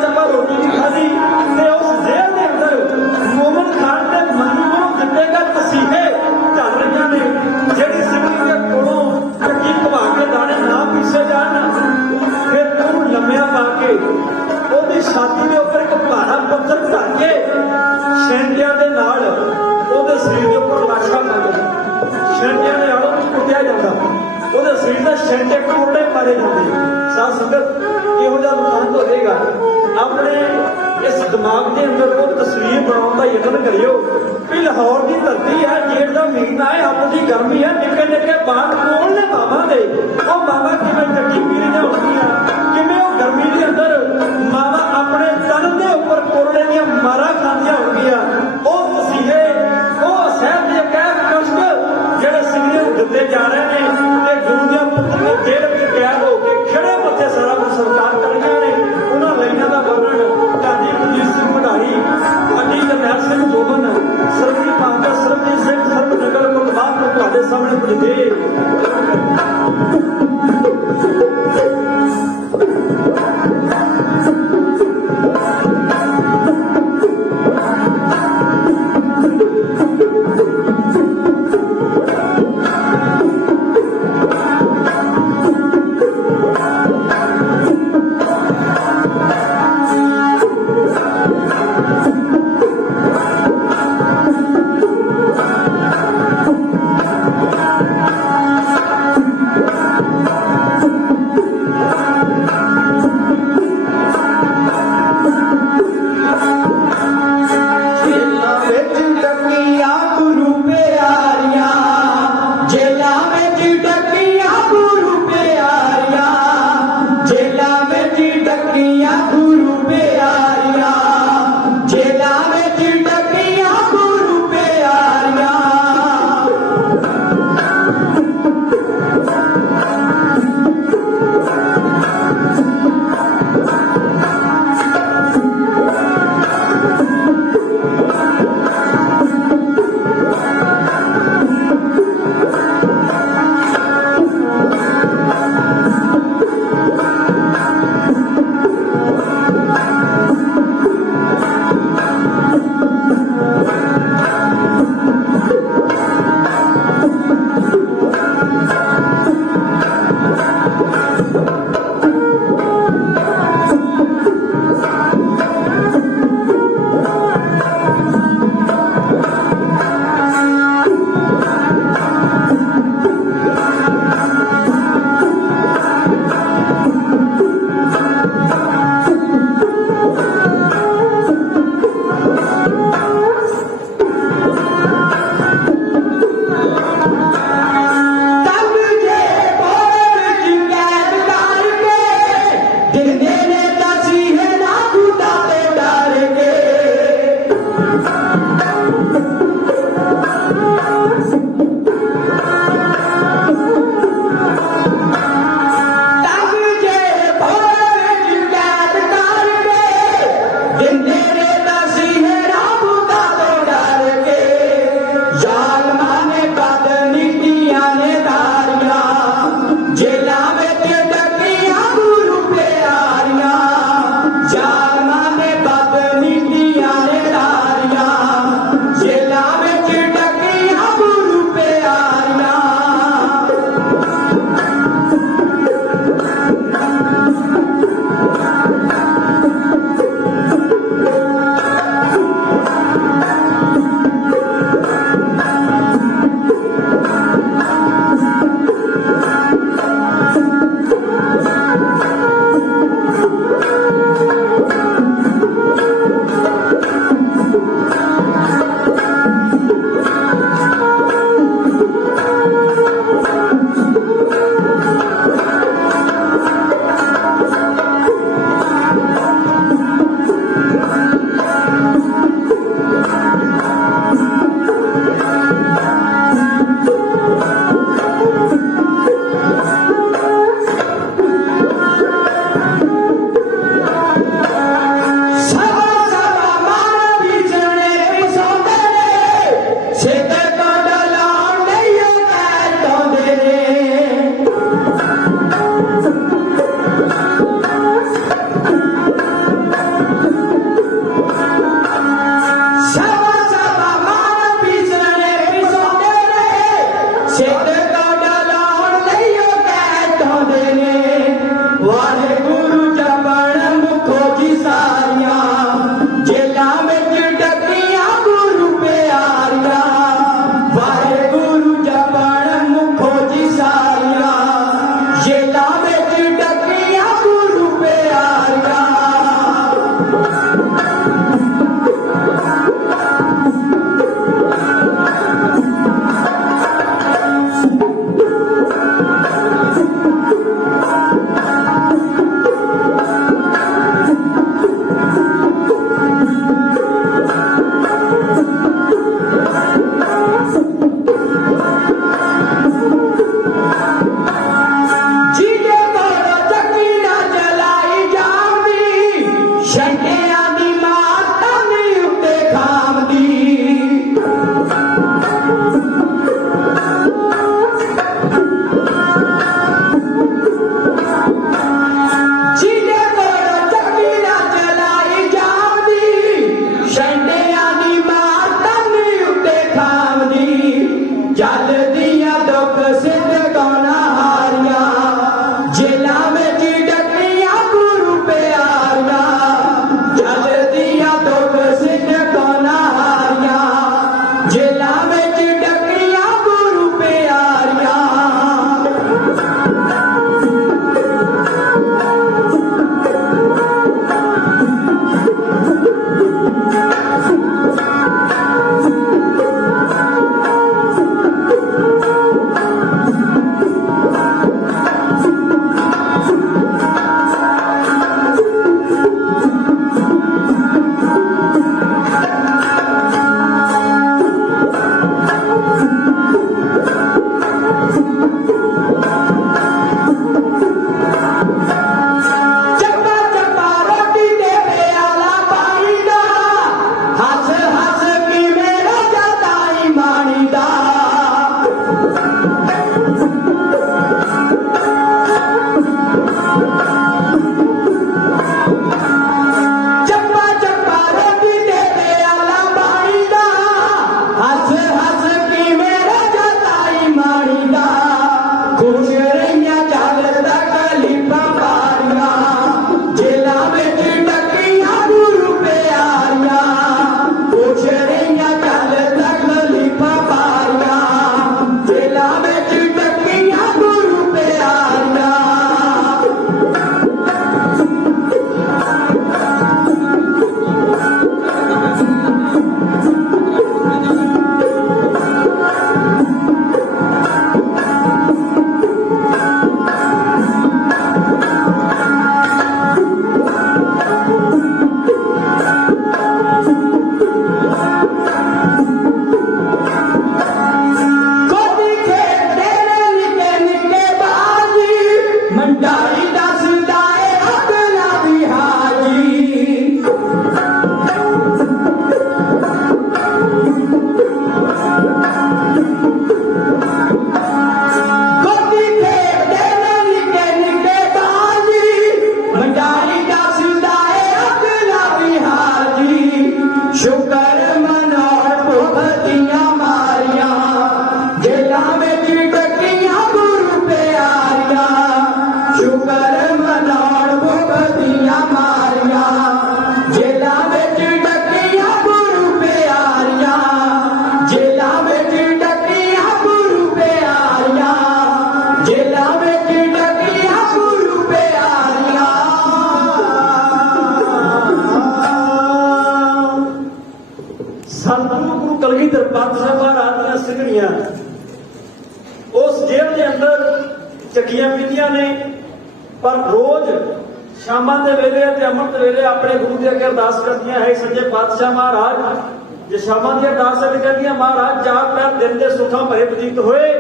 ਚੱਪਾ ਰੋਟੀ ਨਹੀਂ ਖਾਧੀ, ਤੇ ਉਸ ਜੇਲ੍ਹ ਦੇ ਅੰਦਰ ਮੋਮਨ ਖਾਨ ਦੇ ਮੰਨੂ ਨੂੰ ਦਿੱਤੇ ਗਏ ਤਸੀਹੇ ਚੱਲ ਰਹੀਆਂ ਨੇ। ਜਿਹੜੀ ਸਿੰਘੀ ਦੇ ਕੋਲੋਂ ਚੱਕੀ ਘਵਾ ਕੇ ਦਾਣੇ ਨਾ ਪੀਸੇ ਜਾਣ, ਫਿਰ ਉਹਨੂੰ ਲੰਮਿਆਂ ਪਾ ਕੇ ਉਹਦੀ ਛਾਤੀ ਦੇ ਉੱਪਰ ਇੱਕ ਭਾਰਾ ਪੱਥਰ ਧਰ ਕੇ ਛੇਂਡਿਆਂ ਦੇ ਨਾਲ ਉਹਦੇ ਸਰੀਰ ਦੇ ਉੱਪਰ ਲਾਸ਼ਾਂ ਪਾਉਂਦੇ, ਛੇਂਡਿਆਂ ਦੇ ਨਾਲ ਉਹਨੂੰ ਕੁੱਟਿਆ ਜਾਂਦਾ, ਉਹਦੇ ਸਰੀਰ ਦਾ ਛੇਂਡੇ ਕੋੜੇ ਮਾਰੇ ਜਾਂਦੇ। ਸਾਧ ਸੰਗਤ ਇਹੋ ਜਿਹਾ ਨੁਕਸਾਨ ਹੋਵੇਗਾ। ਆਪਣੇ ਇਸ ਦਿਮਾਗ ਦੇ ਅੰਦਰ ਉਹ ਤਸਵੀਰ ਬਣਾਉਣ ਦਾ ਯਤਨ ਕਰਿਓ ਵੀ ਲਾਹੌਰ ਦੀ ਧਰਤੀ ਹੈ, ਜੇਠ ਦਾ ਮਹੀਨਾ ਹੈ, ਅੱਤ ਦੀ ਗਰਮੀ ਹੈ, ਨਿੱਕੇ ਨਿੱਕੇ ਬਾਗ ਕੋਲ ਨੇ ਮਾਵਾਂ ਦੇ, ਉਹ ਮਾਵਾਂ ਕਿਵੇਂ ਚੱਕੀ ਪੀ ਰਹੀਆਂ ਹੋਣਗੀਆਂ, ਕਿਵੇਂ ਉਹ ਗਰਮੀ ਦੇ ਅੰਦਰ ਮਾਵਾਂ ਆਪਣੇ ਤਨ ਦੇ ਉੱਪਰ ਕੋਰੜੇ ਦੀਆਂ ਮਾਰਾਂ ਖਾਂਦੀਆਂ ਹੋਣਗੀਆਂ। ਉਹ ਤਸੀਹੇ, ਉਹ ਸਹਿਬ ਦੇ ਕਹਿ ਕਸ਼ਟ ਜਿਹੜੇ ਸਿੰਘਾਂ ਨੂੰ ਦਿੱਤੇ ਜਾ ਰਹੇ ਨੇ, ਤੇ ਗੁਰੂ ਦੀਆਂ ਪੁੱਤਰੀਆਂ ਜੇਲ੍ਹ ਵਿੱਚ ਕੈਦ ਹੋ ਕੇ ਖੜੇ ਮੱਥੇ ਸਾਰਾ ਕੁਝ ਸਰਕਾਰ ਕਰ ਰਹੀਆਂ ਨੇ, ਉਹਨਾਂ ਲਾਈਨਾਂ ਦਾ ਵਰਣਨ ਢਾਡੀ ਕੁਲਜੀਤ ਸਿੰਘ ਵਡਾਰੀ, ਅੱਡੀ ਜਰਨੈਲ ਸਿੰਘ ਜੋਬਨ, ਸਰਬਜੀਤ ਪਾਤਰ, ਸਰਬਜੀਤ ਸਿੰਘ ਸਰਬ ਨਗਰ ਕੋਲ ਬਾਤ ਨੂੰ ਤੁਹਾਡੇ ਸਾਹਮਣੇ ਕੁਝ ਦੇ। ਮੰਡਾਰੀ ਦੱਸਦਾ ਏ ਅਗਲਾ ਵੀ ਹਾਜੀ ਕੋਟੀ ਖੇਡਦੇ ਨੇ ਨਿੱਕੇ ਨਿੱਕੇ ਬਾਜੀ ਮੰਡਾਰੀ ਦੱਸਦਾ ਏ ਅਗਲਾ ਵੀ ਹਾਜੀ ਸ਼ੁਕਰ ਮਨਾਉਣ ਭੁੱਖਦੀਆਂ ਮਾਰੀਆਂ ਜੇਲਾਂ ਵਿੱਚ ਡੱਕੀਆਂ ਗੁਰੂ ਪਿਆਰੀਆਂ ਸ਼ੁਕਰ ਮਨਾਉਣ ਭੁੱਖਦੀਆਂ ਮਾਰੀਆਂ ਜੇਲਾਂ ਵਿੱਚ ਡੱਕੀਆਂ ਗੁਰੂ ਪਿਆਰੀਆਂ ਜੇਲਾਂ ਵਿੱਚ ਡੱਕੀਆਂ ਗੁਰੂ ਪਿਆਰੀਆਂ ਜੇਲਾਂ ਵਿੱਚ ਡੱਕੀਆਂ ਗੁਰੂ ਪਿਆਰੀਆਂ ਸਤਿਗੁਰੂ ਗੁਰੂ ਕਲਗੀਧਰ ਪਾਤਸ਼ਾਹ ਮਹਾਰਾਜ ਦੀਆਂ ਸਿੰਘਣੀਆਂ ਉਸ ਜੇਲ੍ਹ ਦੇ ਅੰਦਰ ਚੱਕੀਆਂ ਪੀਂਦੀਆਂ ਨੇ, ਪਰ ਰੋਜ਼ ਸ਼ਾਮਾਂ ਦੇ ਵੇਲੇ ਤੇ ਅੰਮ੍ਰਿਤ ਵੇਲੇ ਆਪਣੇ ਗੁਰੂ ਦੇ ਅੱਗੇ ਅਰਦਾਸ ਕਰਦੀਆਂ ਹੈ ਸੱਚੇ ਪਾਤਸ਼ਾਹ ਮਹਾਰਾਜ। ਜੇ ਸ਼ਾਮਾਂ ਦੀ ਅਰਦਾਸ ਵਿੱਚ ਕਹਿੰਦੀਆਂ ਮਹਾਰਾਜ ਚਾਰ ਪੈਰ ਦਿਨ ਦੇ ਸੁੱਖਾਂ ਭਰੇ ਬਤੀਤ ਹੋਏ,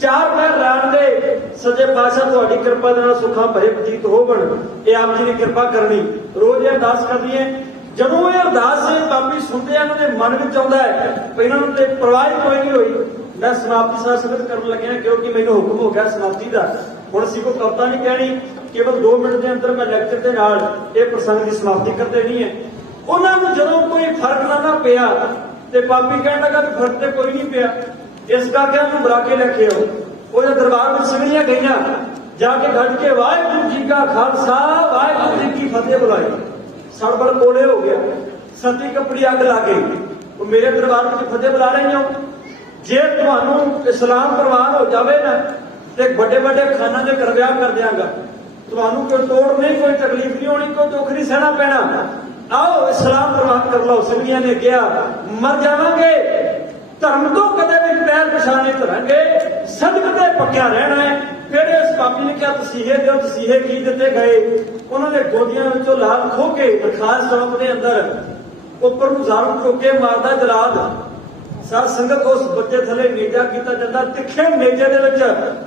ਚਾਰ ਪੈਰ ਰਾਤ ਦੇ ਸੱਚੇ ਪਾਤਸ਼ਾਹ ਤੁਹਾਡੀ ਕਿਰਪਾ ਦੇ ਨਾਲ ਸੁੱਖਾਂ ਭਰੇ ਬਤੀਤ ਹੋਵਣ, ਇਹ ਆਪ ਜੀ ਨੇ ਕਿਰਪਾ ਕਰਨੀ। ਰੋਜ਼ ਇਹ ਅਰਦਾਸ ਕਰਦੀਆਂ। ਜਦੋਂ ਇਹ ਅਰਦਾਸ ਬਾਬੀ ਸੁਣਦੇ ਆ ਇਹਨਾਂ ਦੇ ਮਨ ਵਿੱਚ ਆਉਂਦਾ ਹੈ ਵੀ ਇਹਨਾਂ ਨੂੰ ਤੇ ਪਰਵਾਹ ਹੀ ਕੋਈ ਨਹੀਂ ਹੋਈ। ਮੈਂ ਸਮਾਪਤੀ ਸਾਹ ਸੰਗਤ ਕਰਨ ਲੱਗਿਆ ਕਿਉਂਕਿ ਮੈਨੂੰ ਹੁਕਮ ਹੋ ਗਿਆ ਸਮਾਪਤੀ ਦਾ। ਹੁਣ ਅਸੀਂ ਕੋਈ ਕਵਿਤਾ ਨਹੀਂ ਕਹਿਣੀ, ਕੇਵਲ 2 ਮਿੰਟ ਦੇ ਅੰਦਰ ਮੈਂ ਲੈਕਚਰ ਦੇ ਨਾਲ ਇਹ ਪ੍ਰਸੰਗ ਦੀ ਸਮਾਪਤੀ ਕਰ ਦੇਣੀ ਹੈ। ਉਹਨਾਂ ਨੂੰ ਜਦੋਂ ਕੋਈ ਫਰਕ ਨਾ ਪਿਆ ਤੇ ਬਾਬੀ ਕਹਿਣ ਲੱਗਾ ਵੀ ਫਰਕ ਤੇ ਕੋਈ ਨਹੀਂ ਪਿਆ, ਇਸ ਕਰਕੇ ਉਹਨੂੰ ਬੁਲਾ ਕੇ ਲੈ ਕੇ ਆਓ। ਉਹਦੇ ਦਰਬਾਰ ਵਿੱਚ ਸਿੰਘਣੀਆਂ ਗਈਆਂ, ਜਾ ਕੇ ਗੱਜ ਕੇ ਵਾਹਿਗੁਰੂ ਜੀ ਕਾ ਖਾਲਸਾ ਵਾਹਿਗੁਰੂ ਜੀ ਕੀ ਫਤਿਹ ਬੁਲਾਈ। ਸੜਬੜ ਕੋਲੇ ਹੋ ਗਿਆ, ਸਤੀ ਕੱਪੜੀ ਅੱਗ ਲਾ ਗਈ। ਉਹ ਮੇਰੇ ਦਰਬਾਰ ਵਿੱਚ ਫਤਿਹ ਬੁਲਾ ਰਹੇ ਹੋ। ਜੇ ਤੁਹਾਨੂੰ ਇਸਲਾਮ ਪ੍ਰਵਾਨ ਹੋ ਜਾਵੇ ਨਾ ਤੇ ਵੱਡੇ ਵੱਡੇ ਖਾਨਾਂ ਦੇ ਘਰ ਵਿਆਹ ਕਰ ਦਿਆਂਗਾ, ਤੁਹਾਨੂੰ ਕੋਈ ਤੋੜ ਨਹੀਂ, ਕੋਈ ਤਕਲੀਫ ਨਹੀਂ ਹੋਣੀ, ਕੋਈ ਦੁੱਖ ਨਹੀਂ ਸਹਿਣਾ ਪੈਣਾ। ਆਓ ਇਸਲਾਮ ਪ੍ਰਵਾਨ ਕਰ ਲਓ। ਸਿੰਘਣੀਆਂ ਨੇ ਕਿਹਾ ਮਰ ਜਾਵਾਂਗੇ, ਧਰਮ ਤੋਂ ਕਦੇ ਵੀ ਪੈਰ ਪਛਾਣੇ ਧਰਾਂਗੇ, ਸਦਕ ਤੇ ਪੱਕਿਆ ਰਹਿਣਾ ਹੈ। ਫਿਰ ਇਸ ਬਾਬੀ ਨੇ ਕਿਹਾ ਤਸੀਹੇ ਦਿਓ। ਤਸੀਹੇ ਕੀ ਦਿੱਤੇ ਗਏ? ਉਹਨਾਂ ਦੇ ਗੋਦੀਆਂ ਵਿੱਚੋਂ ਲਾਲ ਖੋ ਕੇ ਦਰਖਾਸਤ ਸਾਹਿਬ ਦੇ ਅੰਦਰ ਉੱਪਰ ਨੂੰ ਜ਼ਾਲਮ ਚੁੱਕ ਕੇ ਮਾਰਦਾ ਜਲਾਦ। ਸਾਧ ਸੰਗਤ ਉਸ ਬੱਚੇ ਥੱਲੇ ਨੇਜਾ ਕੀਤਾ ਜਾਂਦਾ, ਤਿੱਖੇ ਨੇਜੇ ਦੇ ਵਿੱਚ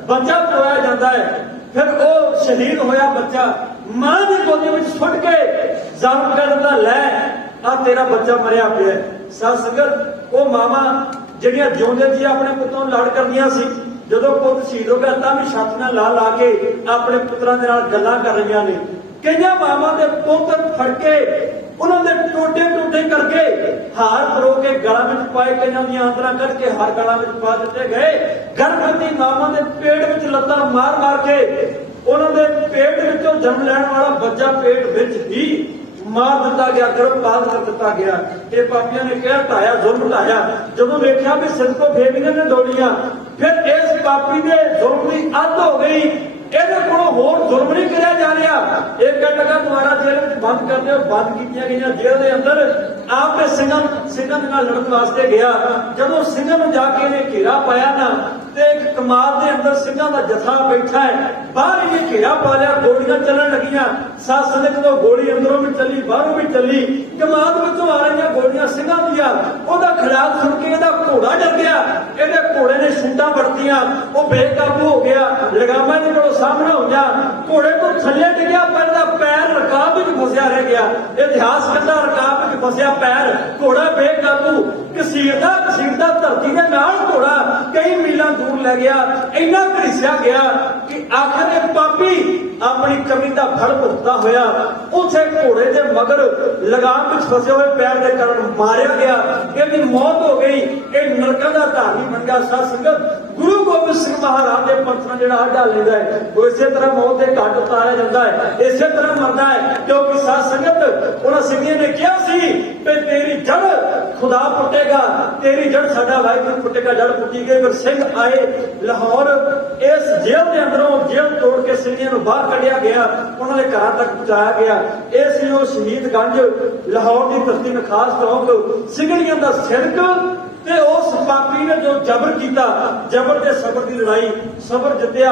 ਬੱਚਾ ਪਵਾਇਆ ਜਾਂਦਾ ਹੈ। ਫਿਰ ਉਹ ਸ਼ਹੀਦ ਹੋਇਆ ਬੱਚਾ ਮਾਂ ਦੀ ਗੋਦੀ ਵਿੱਚ ਸੁੱਟ ਕੇ ਜ਼ਾਲਮ ਕਹਿ ਦਿੰਦਾ ਲੈ ਆ ਤੇਰਾ ਬੱਚਾ ਮਰਿਆ ਪਿਆ। ਸਾਧ ਸੰਗਤ ਉਹ ਮਾਵਾਂ ਜਿਹੜੀਆਂ ਜਿਉਂਦੇ ਜੀ ਆਪਣੇ ਪੁੱਤਾਂ ਨੂੰ ਲੜ ਕਰਦੀਆਂ ਸੀ, ਜਦੋਂ ਪੁੱਤ ਸ਼ਹੀਦ ਹੋ ਗਿਆ ਤਾਂ ਵੀ ਛੱਤ ਨਾਲ ਲਾ ਲਾ ਕੇ ਆਪਣੇ ਪੁੱਤਰਾਂ ਦੇ ਨਾਲ ਗੱਲਾਂ ਕਰ ਰਹੀਆਂ ਨੇ। ਕਈਆਂ ਮਾਵਾਂ ਦੇ ਪੁੱਤ ਫੜ ਕੇ ਉਹਨਾਂ ਦੇ ਟੋਟੇ ਟੋਟੇ ਕਰਕੇ ਹਾਰ ਪਰੋ ਕੇ ਗਲਾਂ ਵਿੱਚ ਪਾਏ, ਕਈਆਂ ਦੀਆਂ ਆਂਦਰਾਂ ਕੱਢ ਕੇ ਹਾਰ ਗਲਾਂ ਵਿੱਚ ਪਾ ਦਿੱਤੇ ਗਏ। ਗਰਭਵਤੀ ਮਾਵਾਂ ਦੇ ਪੇਟ ਵਿੱਚ ਲੱਤਾਂ ਮਾਰ ਮਾਰ ਕੇ ਉਹਨਾਂ ਦੇ ਪੇਟ ਵਿੱਚੋਂ ਜਨਮ ਲੈਣ ਵਾਲਾ ਬੱਚਾ ਪੇਟ ਵਿੱਚ ਹੀ ਮਾਰ ਦਿੱਤਾ ਗਿਆ, ਗਰਭਪਾਤ ਕਰ ਦਿੱਤਾ ਗਿਆ। ਇਹ ਪਾਪੀਆਂ ਨੇ ਕਹਿ ਢਾਇਆ, ਜ਼ੁਲਮ ਢਾਇਆ। ਜਦੋਂ ਵੇਖਿਆ ਵੀ ਸਿਰ ਫੇਰੀਆਂ ਨੇ ਡੋਲੀਆਂ, ਫਿਰ ਇਸ ਪਾਪੀ ਦੇ ਜ਼ੁਲਮ ਦੀ ਅੱਧ ਹੋ ਗਈ। ਇਹਦੇ ਕੋਲੋਂ ਹੋਰ ਜ਼ੁਲਮ ਨਹੀਂ ਕਰਿਆ ਜਾ ਰਿਹਾ। ਇਹ ਕਹਿਣ ਲੱਗਾ ਦੁਬਾਰਾ ਜੇਲ੍ਹ ਵਿੱਚ ਬੰਦ ਕਰ ਦਿਓ। ਬੰਦ ਕੀਤੀਆਂ ਗਈਆਂ ਜੇਲ੍ਹ ਦੇ ਅੰਦਰ। ਆਪ ਦੇ ਸਿੰਘਾਂ ਦੇ ਨਾਲ ਲੜਨ ਵਾਸਤੇ ਗਿਆ। ਜਦੋਂ ਸਿੰਘਾਂ ਨੂੰ ਜਾ ਕੇ ਇਹਨੇ ਘੇਰਾ ਪਾਇਆ ਨਾ ਤੇ ਇੱਕ ਕਮਾਦ ਦੇ ਅੰਦਰ ਸਿੰਘਾਂ ਦਾ ਜਥਾ ਬੈਠਾ ਹੈ, ਬਾਹਰ ਇਹਨੇ ਘੇਰਾ ਪਾ ਲਿਆ, ਗੋਲੀਆਂ ਚੱਲਣ ਲੱਗੀਆਂ। ਸਾਧ ਸੰਗਤ ਤੋਂ ਗੋਲੀ ਅੰਦਰੋਂ ਵੀ ਚੱਲੀ, ਬਾਹਰੋਂ ਵੀ ਚੱਲੀ, ਕਮਾਦ ਵਿੱਚੋਂ ਆ ਰਹੀਆਂ ਗੋਲੀਆਂ ਸਿੰਘਾਂ ਦੀਆਂ। ਉਹਦਾ ਖਿਆਲ ਸੁਣ ਕੇ ਇਹਦਾ ਘੋੜਾ ਡਰ ਗਿਆ। ਇਹਦੇ ਘੋੜੇ ਨੇ ਸੁੰਡਾਂ ਵਰਤੀਆਂ, ਉਹ ਬੇਕਾਬੂ ਹੋ ਗਿਆ, ਲਗਾਮਾਂ ਦੇ ਕੋਲੋਂ ਸਾਹਮਣੇ ਹੋ ਗਿਆ, ਘੋੜੇ ਤੋਂ ਥੱਲੇ ਡਿੱਗਿਆ, ਪਰ ਇਹਦਾ ਪੈਰ ਰਕਾਬ ਵਿੱਚ ਫਸਿਆ ਰਹਿ ਗਿਆ। ਇਤਿਹਾਸ ਕਹਿੰਦਾ ਰਕਾਬ ਵਿੱਚ ਫਸਿਆ ਪੈਰ, ਘੋੜਾ ਬੇਕਾਬੂ, ਘਸੀੜਦਾ ਧਰਤੀ ਦੇ ਨਾਲ ਘੋੜਾ ਕਈ ਮੀਲਾਂ ਦੂਰ ਲੈ ਗਿਆ। ਇੰਨਾ ਘੜੀਸਿਆ ਗਿਆ ਕਿ ਆਖਰ ਇਹ ਪਾਪੀ ਆਪਣੀ ਕਮੀ ਦਾ ਫਲ ਭੁਗਤਦਾ ਹੋਇਆ ਉਸੇ ਘੋੜੇ ਦੇ ਮਗਰ ਲਗਾਮ ਵਿੱਚ ਫਸੇ ਹੋਏ ਪੈਰ ਦੇ ਕਾਰਨ ਮਾਰਿਆ ਗਿਆ। ਇਹਦੀ ਮੌਤ ਹੋ ਗਈ। ਇਹ ਨਰਕਾਂ ਦਾ ਧਾਰਨੀ ਬਣ ਗਿਆ। ਸਾਧ ਸੰਗਤ ਗੁਰੂ ਗੋਬਿੰਦ ਸਿੰਘ ਮਹਾਰਾਜ ਦੇ ਪੰਥ ਨਾਲ ਜਿਹੜਾ ਆਡਾ ਲੈਂਦਾ ਹੈ ਉਹ ਇਸੇ ਤਰ੍ਹਾਂ ਮੌਤ ਦੇ ਘਾਟ ਉਤਾਰਿਆ ਜਾਂਦਾ ਹੈ, ਇਸੇ ਤਰ੍ਹਾਂ ਮਰਦਾ ਹੈ। ਕਿਉਂਕਿ ਸਾਧ ਸੰਗਤ ਉਹਨਾਂ ਸਿੰਘਾਂ ਨੇ ਕਿਹਾ ਸੀ ਕਿ ਤੇਰੀ ਜੜ ਖੁਦਾ ਪੁੱਟੇਗਾ, ਤੇਰੀ ਜੜ ਸਾਡਾ ਵਾਹਿਗੁਰੂ ਪੁੱਟੇਗਾ। ਜੜ ਪੁੱਟੀ ਗਈ। ਫਿਰ ਸਿੰਘ ਆਏ ਲਾਹੌਰ, ਇਸ ਜੇਲ੍ਹ ਦੇ ਅੰਦਰੋਂ ਜੇਲ੍ਹ ਤੋੜ ਕੇ ਸਿੰਘਾਂ ਨੂੰ ਬਾਹਰ ਕੱਢਿਆ ਗਿਆ, ਉਹਨਾਂ ਦੇ ਘਰਾਂ ਤੱਕ ਪਹੁੰਚਾਇਆ ਗਿਆ। ਇਹ ਸੀ ਉਹ ਸ਼ਹੀਦਗੰਜ ਲਾਹੌਰ ਦੀ ਧਰਤੀ ਨੂੰ ਖਾਸ ਚੌਕ। ਸਿੰਘਣੀਆਂ ਦਾ ਸਿਰਕ ਤੇ ਉਸ ਪਾਪੀ ਨੇ ਜੋ ਜ਼ਬਰ ਕੀਤਾ, ਜ਼ਬਰ ਤੇ ਸਬਰ ਦੀ ਲੜਾਈ, ਸਬਰ ਜਿੱਤਿਆ,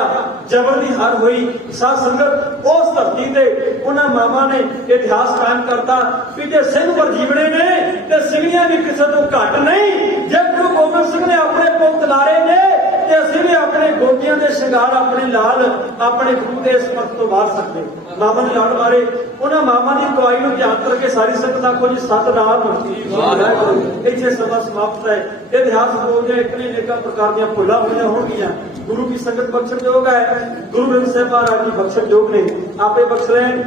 ਜ਼ਬਰ ਦੀ ਹਾਰ ਹੋਈ। ਸਾਧ ਸੰਗਤ ਉਸ ਧਰਤੀ ਤੇ ਉਹਨਾਂ ਮਾਵਾਂ ਨੇ ਇਤਿਹਾਸ ਕਾਇਮ ਕਰਤਾ ਵੀ ਜੇ ਸਿੰਘ ਵਰਜੀਵੜੇ ਨੇ ਤੇ ਸਿੰਘੀਆਂ ਵੀ ਕਿਸੇ ਤੋਂ ਘੱਟ ਨਹੀਂ। ਜੇ ਗੁਰੂ ਗੋਬਿੰਦ ਸਿੰਘ ਨੇ ਆਪਣੇ ਪੁੱਤ ਲਾਰੇ ਨੇ ਤੇ ਅਸੀਂ ਵੀ ਆਪਣੇ ਗੋਪੀਆਂ ਦੇ ਸ਼ਿੰਗਾਰ ਆਪਣੇ ਲਾਲ ਆਪਣੇ ਗੁਰੂ ਦੇ ਸਮਰਥ ਤੋਂ ਬਾਹਰ ਸਕਦੇ। ਮਾਮਾ ਨੇ ਲਾਉਣ ਬਾਰੇ ਉਹਨਾਂ ਮਾਮਾ ਦੀ ਦਵਾਈ ਨੂੰ ਧਿਆਨ ਕਰਕੇ ਸਾਰੀ ਸੰਗਤ ਆਖੋ ਜੀ ਸਤਨਾਮ। ਇੱਥੇ ਸਭਾ ਸਮਾਪਤ ਹੈ। ਇਹ ਇਤਿਹਾਸ ਬੋਲਦੇ ਇਤਨੇ ਅਨੇਕਾਂ ਪ੍ਰਕਾਰ ਦੀਆਂ ਭੁੱਲਾਂ ਹੋਈਆਂ ਹੋਣਗੀਆਂ। ਗੁਰੂ ਕੀ ਸੰਗਤ ਬਖਸ਼ਣਯੋਗ ਹੈ। ਗੁਰੂ ਗ੍ਰੰਥ ਸਾਹਿਬ ਮਹਾਰਾਜ ਜੀ ਬਖਸ਼ਣਯੋਗ ਨੇ, ਆਪੇ ਬਖਸ਼ ਲੈਣ।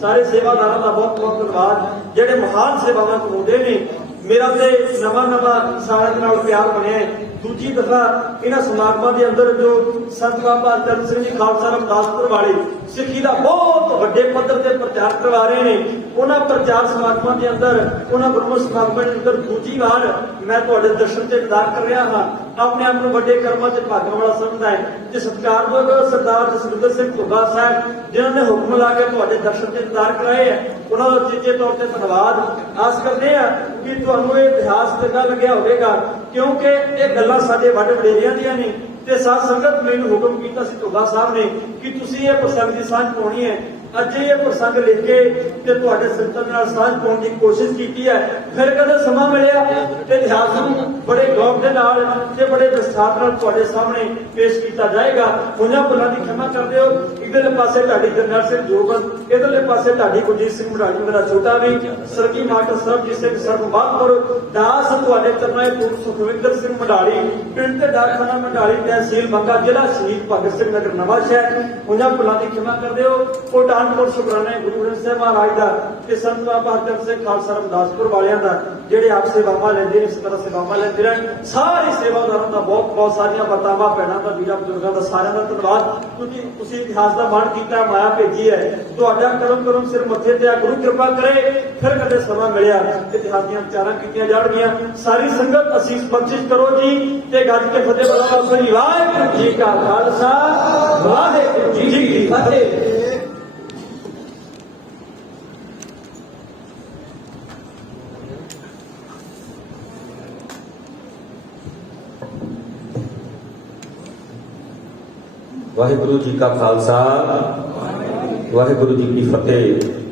ਸਾਰੇ ਸੇਵਾਦਾਰਾਂ ਦਾ ਬਹੁਤ ਬਹੁਤ ਧੰਨਵਾਦ ਜਿਹੜੇ ਮਹਾਨ ਸੇਵਾਵਾਂ ਕਰਵਾਉਂਦੇ ਨੇ। ਮੇਰਾ ਤੇ ਨਵਾਂ ਸਾਰਿਆਂ ਨਾਲ ਪਿਆਰ ਬਣਿਆ ਹੈ। ਦੂਜੀ ਦਫਾ ਇਹਨਾਂ ਸਮਾਗਮਾਂ ਦੇ ਅੰਦਰ ਜੋ ਸੰਤ ਬਾਬਾ ਚਰਨ ਸਿੰਘ ਜੀ ਖਾਲਸਾ ਰਮਦਾਸਪੁਰ ਵਾਲੇ ਸਿੱਖੀ ਦਾ ਬਹੁਤ ਵੱਡੇ ਪੱਧਰ ਤੇ ਪ੍ਰਚਾਰ ਕਰਵਾ ਰਹੇ ਨੇ, ਉਹਨਾਂ ਪ੍ਰਚਾਰ ਸਮਾਗਮਾਂ ਦੇ ਅੰਦਰ ਉਹਨਾਂ ਗੁਰਮਤਿ ਸਮਾਗਮਾਂ ਦੇ ਅੰਦਰ ਦੂਜੀ ਵਾਰ ਮੈਂ ਤੁਹਾਡੇ ਦਰਸ਼ਨ ਤੇ ਦੀਦਾਰ ਕਰ ਰਿਹਾ ਹਾਂ। ਆਪਣੇ ਆਪ ਨੂੰ ਵੱਡੇ ਕਰਮਾਂ 'ਚ ਭਾਗਾਂ ਵਾਲਾ ਸਮਝਦਾ ਹੈ। ਤੇ ਸਤਿਕਾਰਯੋਗ ਸਰਦਾਰ ਜਸਵਿੰਦਰ ਸਿੰਘ ਘੁੱਗਾ ਸਾਹਿਬ ਜਿਨ੍ਹਾਂ ਨੇ ਹੁਕਮ ਲਾ ਕੇ ਤੁਹਾਡੇ ਦਰਸ਼ਨ ਤੇ ਦੀਦਾਰ ਕਰਾਏ ਹੈ, ਉਹਨਾਂ ਦਾ ਚੇਚੇ ਤੌਰ ਤੇ ਧੰਨਵਾਦ। ਆਸ ਕਰਦੇ ਆ ਕਿ ਤੁਹਾਨੂੰ ਇਹ ਇਤਿਹਾਸ ਚੰਗਾ ਲੱਗਿਆ ਹੋਵੇਗਾ, ਕਿਉਂਕਿ ਇਹ ਗੱਲਾਂ ਸਾਡੇ ਵੱਡ ਵਡੇਰਿਆਂ ਦੀਆਂ ਨੇ। ਤੇ ਸਾਧ ਸੰਗਤ ਮੈਨੂੰ ਹੁਕਮ ਕੀਤਾ ਸੀ ਘੁੱਗਾ ਸਾਹਿਬ ਨੇ ਕਿ ਤੁਸੀਂ ਇਹ ਪ੍ਰਸੰਗ ਦੀ ਸਾਂਝ ਪਾਉਣੀ ਹੈ। ਅੱਜ ਇਹ ਪ੍ਰਸੰਗ ਲਿਖ ਕੇ ਤੇ ਤੁਹਾਡੇ ਸੰਤਾਂ ਨਾਲ ਸਾਂਝ ਪਾਉਣ ਦੀ ਕੋਸ਼ਿਸ਼ ਕੀਤੀ ਹੈ। ਫਿਰ ਕਦੇ ਸਮਾਂ ਮਿਲਿਆ ਤੇ ਇਤਿਹਾਸ ਨੂੰ ਬੜੇ ਗੌਰ ਦੇ ਨਾਲ ਤੇ ਬੜੇ ਵਿਸਥਾਰ ਨਾਲ ਤੁਹਾਡੇ ਸਾਹਮਣੇ ਪੇਸ਼ ਕੀਤਾ ਜਾਏਗਾ। ਉਹਨਾਂ ਭੁੱਲਾਂ ਦੀ ਖਿਮਾ ਕਰਦੇ ਹੋ। ਇਧਰਲੇ ਪਾਸੇ ਤੁਹਾਡੀ ਜਰਨੈਲ ਸਿੰਘ ਜੋਗਨ, ਇਧਰਲੇ ਪਾਸੇ ਤੁਹਾਡੀ ਗੁਰਜੀਤ ਸਿੰਘ ਮਢਾਲੀ ਮੇਰਾ ਛੋਟਾ ਵੀ, ਸਰਗੀ ਮਾਸਟਰ ਸਰਬਜੀਤ ਸਿੰਘ ਸਰਬਮਾਤਪੁਰ ਦਾਸ ਤੁਹਾਡੇ ਚਰਨਾਂ ਪੁਰ ਸੁਖਵਿੰਦਰ ਸਿੰਘ ਮਢਾਲੀ, ਪਿੰਡ ਤੇ ਡਾਕਖਾਨਾ ਮਢਾਲੀ, ਤਹਿਸੀਲ ਬੰਗਾ, ਜ਼ਿਲ੍ਹਾ ਸ਼ਹੀਦ ਭਗਤ ਸਿੰਘ ਨਗਰ ਨਵਾਂ ਸ਼ਹਿਰ। ਉਹਨਾਂ ਭੁੱਲਾਂ ਦੀ ਖਿਮਾ ਕਰਦੇ ਹੋ। ਕੋਟਾਨਪੁਰ ਸ਼ੁਕਰਾਨਾ ਗੁਰੂ ਗ੍ਰੰਥ ਸਾਹਿਬ ਮਹਾਰਾਜ ਦਾ ਤੇ ਸੰਤ ਬਾਬਾ ਚਰਨ ਸਿੰਘ ਖਾਲਸਾ ਰਮਦਾਸਪੁਰ ਵਾਲਿਆਂ ਦਾ ਜਿਹੜੇ ਆਪ ਸੇਵਾਵਾਂ ਲੈਂਦੇ ਨੇ, ਇਸ ਤਰ੍ਹਾਂ ਸੇਵਾਵਾਂ ਲੈਂਦੇ ਰਹਿਣ। ਸਾਰੇ ਸੇਵਾਦਾਰਾਂ ਦਾ ਬਹੁਤ ਬਹੁਤ ਸਾਰੀਆਂ ਮਾਤਾਵਾਂ ਭੈਣਾਂ ਦਾ, ਵੀਰਾਂ ਬਜ਼ੁਰਗਾਂ ਦਾ ਸਾਰਿਆਂ ਦਾ ਧੰਨਵਾਦ। ਕਿਉਂਕਿ ਤੁਸੀਂ ਇਤਿਹਾਸ ਦਾ ਮਾਣ ਕੀਤਾ, ਮਾਇਆ ਭੇਜੀ ਹੈ। ਤੁਹਾਡਾ ਕਰਮ ਸਿਰ ਮੱਥੇ ਤੇ ਆ। ਗੁਰੂ ਕਿਰਪਾ ਕਰੇ ਫਿਰ ਕਦੇ ਸਮਾਂ ਮਿਲਿਆ ਇਤਿਹਾਸ ਦੀਆਂ ਵਿਚਾਰਾਂ ਕੀਤੀਆਂ ਜਾਣਗੀਆਂ। ਸਾਰੀ ਸੰਗਤ ਅਸੀਸ ਬਖਸ਼ਿਸ਼ ਕਰੋ ਜੀ ਤੇ ਗੱਜ ਕੇ ਫਤਿਹ ਬੁਲਾਓ। ਵਾਹਿਗੁਰੂ ਜੀ ਕਾ ਖਾਲਸਾ, ਵਾਹਿਗੁਰੂ ਜੀ ਕੀ ਫਤਿਹ। ਵਾਹਿਗੁਰੂ ਜੀ ਕਾ ਖਾਲਸਾ, ਵਾਹਿਗੁਰੂ ਜੀ ਕੀ ਫਤਿਹ।